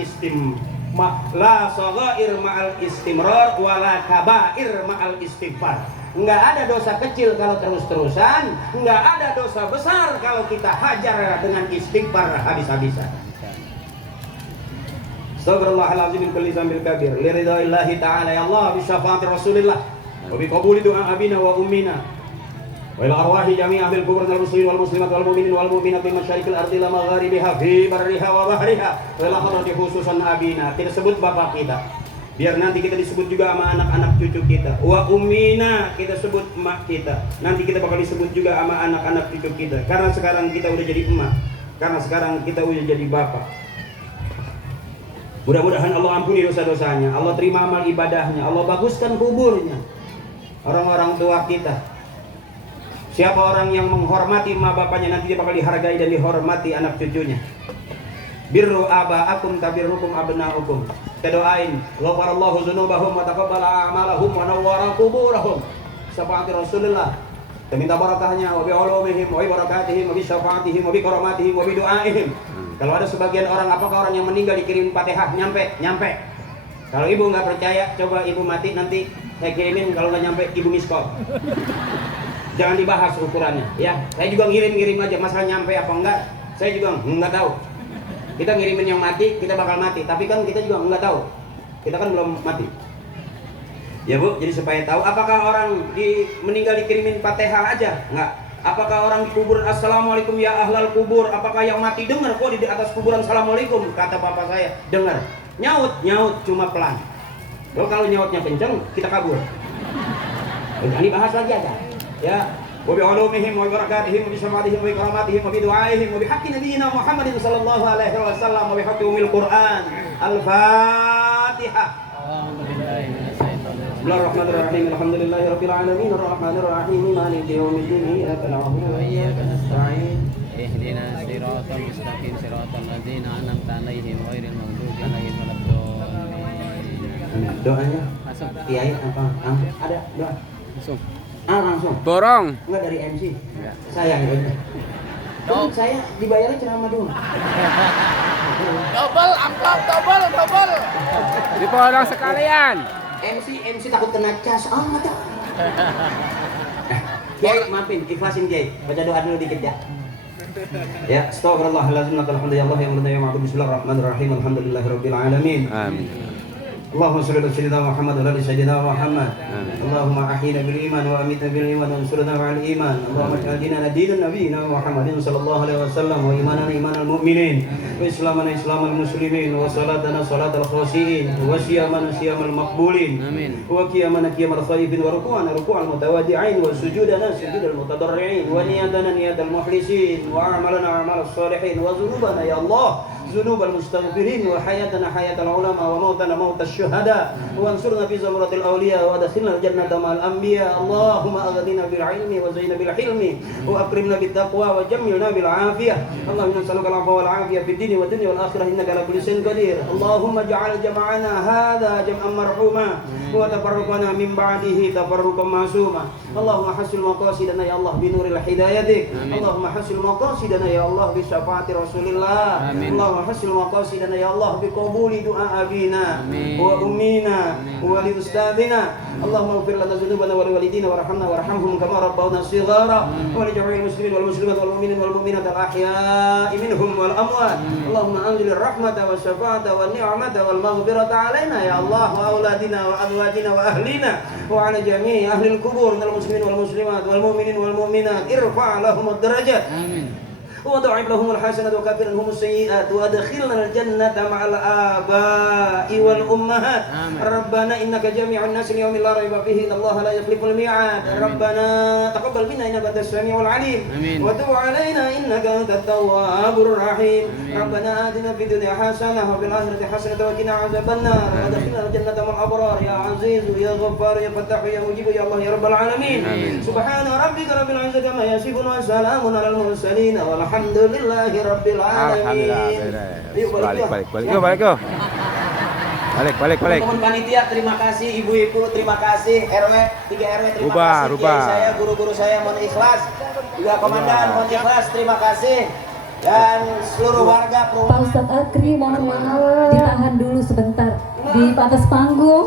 la saghair ma'al istimrar wala kabair ma'al istighfar. Enggak ada dosa kecil kalau terus-terusan, enggak ada dosa besar kalau kita hajar dengan istighfar habis-habisan. Astagfirullahaladzim min kulli dzambin kabir li ridaillahi ta'ala ya Allah bi syafaati Rasulillah wa bi qabuli du'a abina wa ummina wa ila arwahi jami'i ahli al-kubur wal muslimin wal muslimat wal mu'minin wal mu'minat min masyariqil ardi la magharibiha fi barriha wa bahriha wa ila hadrati khususan abina. Kita sebut bapak kita, biar nanti kita disebut juga sama anak-anak cucu kita. Wa ummina, kita sebut emak kita, nanti kita bakal disebut juga sama anak-anak cucu kita. Karena sekarang kita udah jadi emak, karena sekarang kita udah jadi bapak. Mudah-mudahan Allah ampuni dosa-dosanya, Allah terima amal ibadahnya, Allah baguskan kuburnya. Orang-orang tua kita, siapa orang yang menghormati emak bapaknya, nanti dia bakal dihargai dan dihormati anak cucunya. Birru aba'akum tabirrukum abna'ukum. Kita doain, ghafarallahu dzunubahum wa taqabbala a'malahum wa nawwara quburahum. Syafaat Rasulullah. Kita minta barakahnya, wa bi ulumihim wa bi barakatihim wa bi syafaatihim wa bi karamatihim wa bi du'aihim. Kalau ada sebagian orang, apakah orang yang meninggal dikirim Fatihah? Nyampe. Kalau ibu nggak percaya, coba ibu mati nanti saya kirimin. Kalau nggak nyampe, ibu miskol. Jangan dibahas ukurannya, ya. Saya juga ngirim aja, masalah nyampe apa enggak, saya juga nggak tahu. Kita ngirimin yang mati, kita bakal mati. Tapi kan kita juga nggak tahu, kita kan belum mati. Ya Bu, jadi supaya tahu, apakah orang meninggal dikirimin Fatihah aja? Enggak. Apakah orang di kuburan assalamualaikum ya ahlal kubur? Apakah yang mati dengar kok di atas kuburan assalamualaikum? Kata bapak saya, dengar. Nyaut cuma pelan. Loh, kalau nyautnya kenceng kita kabur. Jangan dibahas lagi aja. Ya. Wa bi ulumihim wa bi barakatihim wa bi syafaatihim wa bi karamatihim wa bi du'aihim wa bi haqqi nabiyyina Muhammadin sallallahu alaihi wasallam wa bi haqqi umil Qur'an. Al-Fatihah. Bismillahirrahmanirrahim. Alhamdulillahirabbil alamin arrahmanir rahim maliki yaumiddin iyyaka na'budu wa iyyaka nasta'in ihdinas siratal mustaqim siratal ladzina an'amta 'alaihim ghairil maghdubi 'alaihim waladdallin. Doanya langsung kiai apa? Ada doa langsung. Langsung. Borong. Enggak dari MC. Enggak. Saya yang ini. Saya dibayarnya ceramah dulu. Double amplop, double. Diborong sekalian. MC takut kena cas. Enggak tahu. Kiai, maafin, ikhlasin Kiai. Baca doa dulu dikit ya. Ya, astagfirullahaladzim, alhamdulillah, bismillahirrahmanirrahim, alhamdulillahirabbil alamin. Amin. اللهم صل على سيدنا محمد وعلى ال سيدنا محمد. اللهم احينا بالايمان وامتنا بالايمان وانصرنا مع الايمان. اللهم اجعل ديننا دين نبينا محمد صلى الله عليه وسلم وايماننا ايمان المؤمنين واسلامنا اسلام المسلمين وصلاتنا صلاه الخاشعين وصيامنا صيام المقبولين وقيامنا قيام الخائفين وركوعنا ركوع المتواضعين وسجودنا سجود المتضرعين ونياتنا نيات المخلصين واعمالنا اعمال الصالحين وذنوبنا يا الله ذنوب المستغفرين وحياتنا حياة العلماء وموتنا موت الشهداء وانصرنا في زمرة الأولياء وادخلنا الجنة مع الأنبياء. اللهم أغننا بالعلم وزينا بالحلم وأكرمنا بالتقوى وجملنا بالعافية. اللهم نسألك العفو والعافية في الدين والدنيا والآخرة إنك على كل شيء قدير. اللهم اجعل جمعنا هذا جمعا مرحوما وتفرقنا من بعده تفرقا معصوما. اللهم حسن مقاصدنا يا الله بنور الهدايتك. اللهم حسن مقاصدنا يا الله بشفاعة رسول الله. اللهم حسن مقاصدنا يا الله بقبول دعاء أبينا وأمينا ولأستاذنا. اللهم اغفر لنا ذنوبنا ولوالدينا وارحمنا وارحمهم كما ربونا صغارا ولجميع المسلمين والمسلمات والمؤمنين والمؤمنات الأحياء منهم والأموات. اللهم أنزل الرحمة والشفاعة والنعمة والمغفرة علينا يا الله وأولادنا وأزواجنا وأهلنا وعلى جميع أهل القبور من المسلمين والمسلمات والمؤمنين والمؤمنات. ارفع لهم الدرجات وضعف لهم الحسنات وكفر عنهم السيئات وادخلنا الجنة مع الآباء والأمهات. ربنا إنك جميع الناس اليوم لا ريب فيه إن الله لا يخلف الميعاد. ربنا تقبل منا إنك أنت السميع العليم وتب علينا إنك أنت التواب الرحيم. ربنا آتنا في الدنيا حسنة وفي الآخرة حسنة وقنا عذاب النار وادخلنا الجنة مع الأبرار يا عزيز يا غفار يا فتاح يا مجيب يا الله يا رب العالمين. سبحان ربك رب العزة عما يصفون وسلام على المرسلين Alhamdulillahi Rabbil Alamin. Alhamdulillah. Balik. Yuk balik yuk. Balik. Teman panitia terima kasih, ibu-ibu terima kasih, RW 3 RW terima Rubah. kasih, kiai saya, guru-guru saya mohon ikhlas, juga komandan mohon ikhlas, terima kasih, dan seluruh warga Pak Ustadz Akri mohon maaf ditahan dulu sebentar di atas panggung.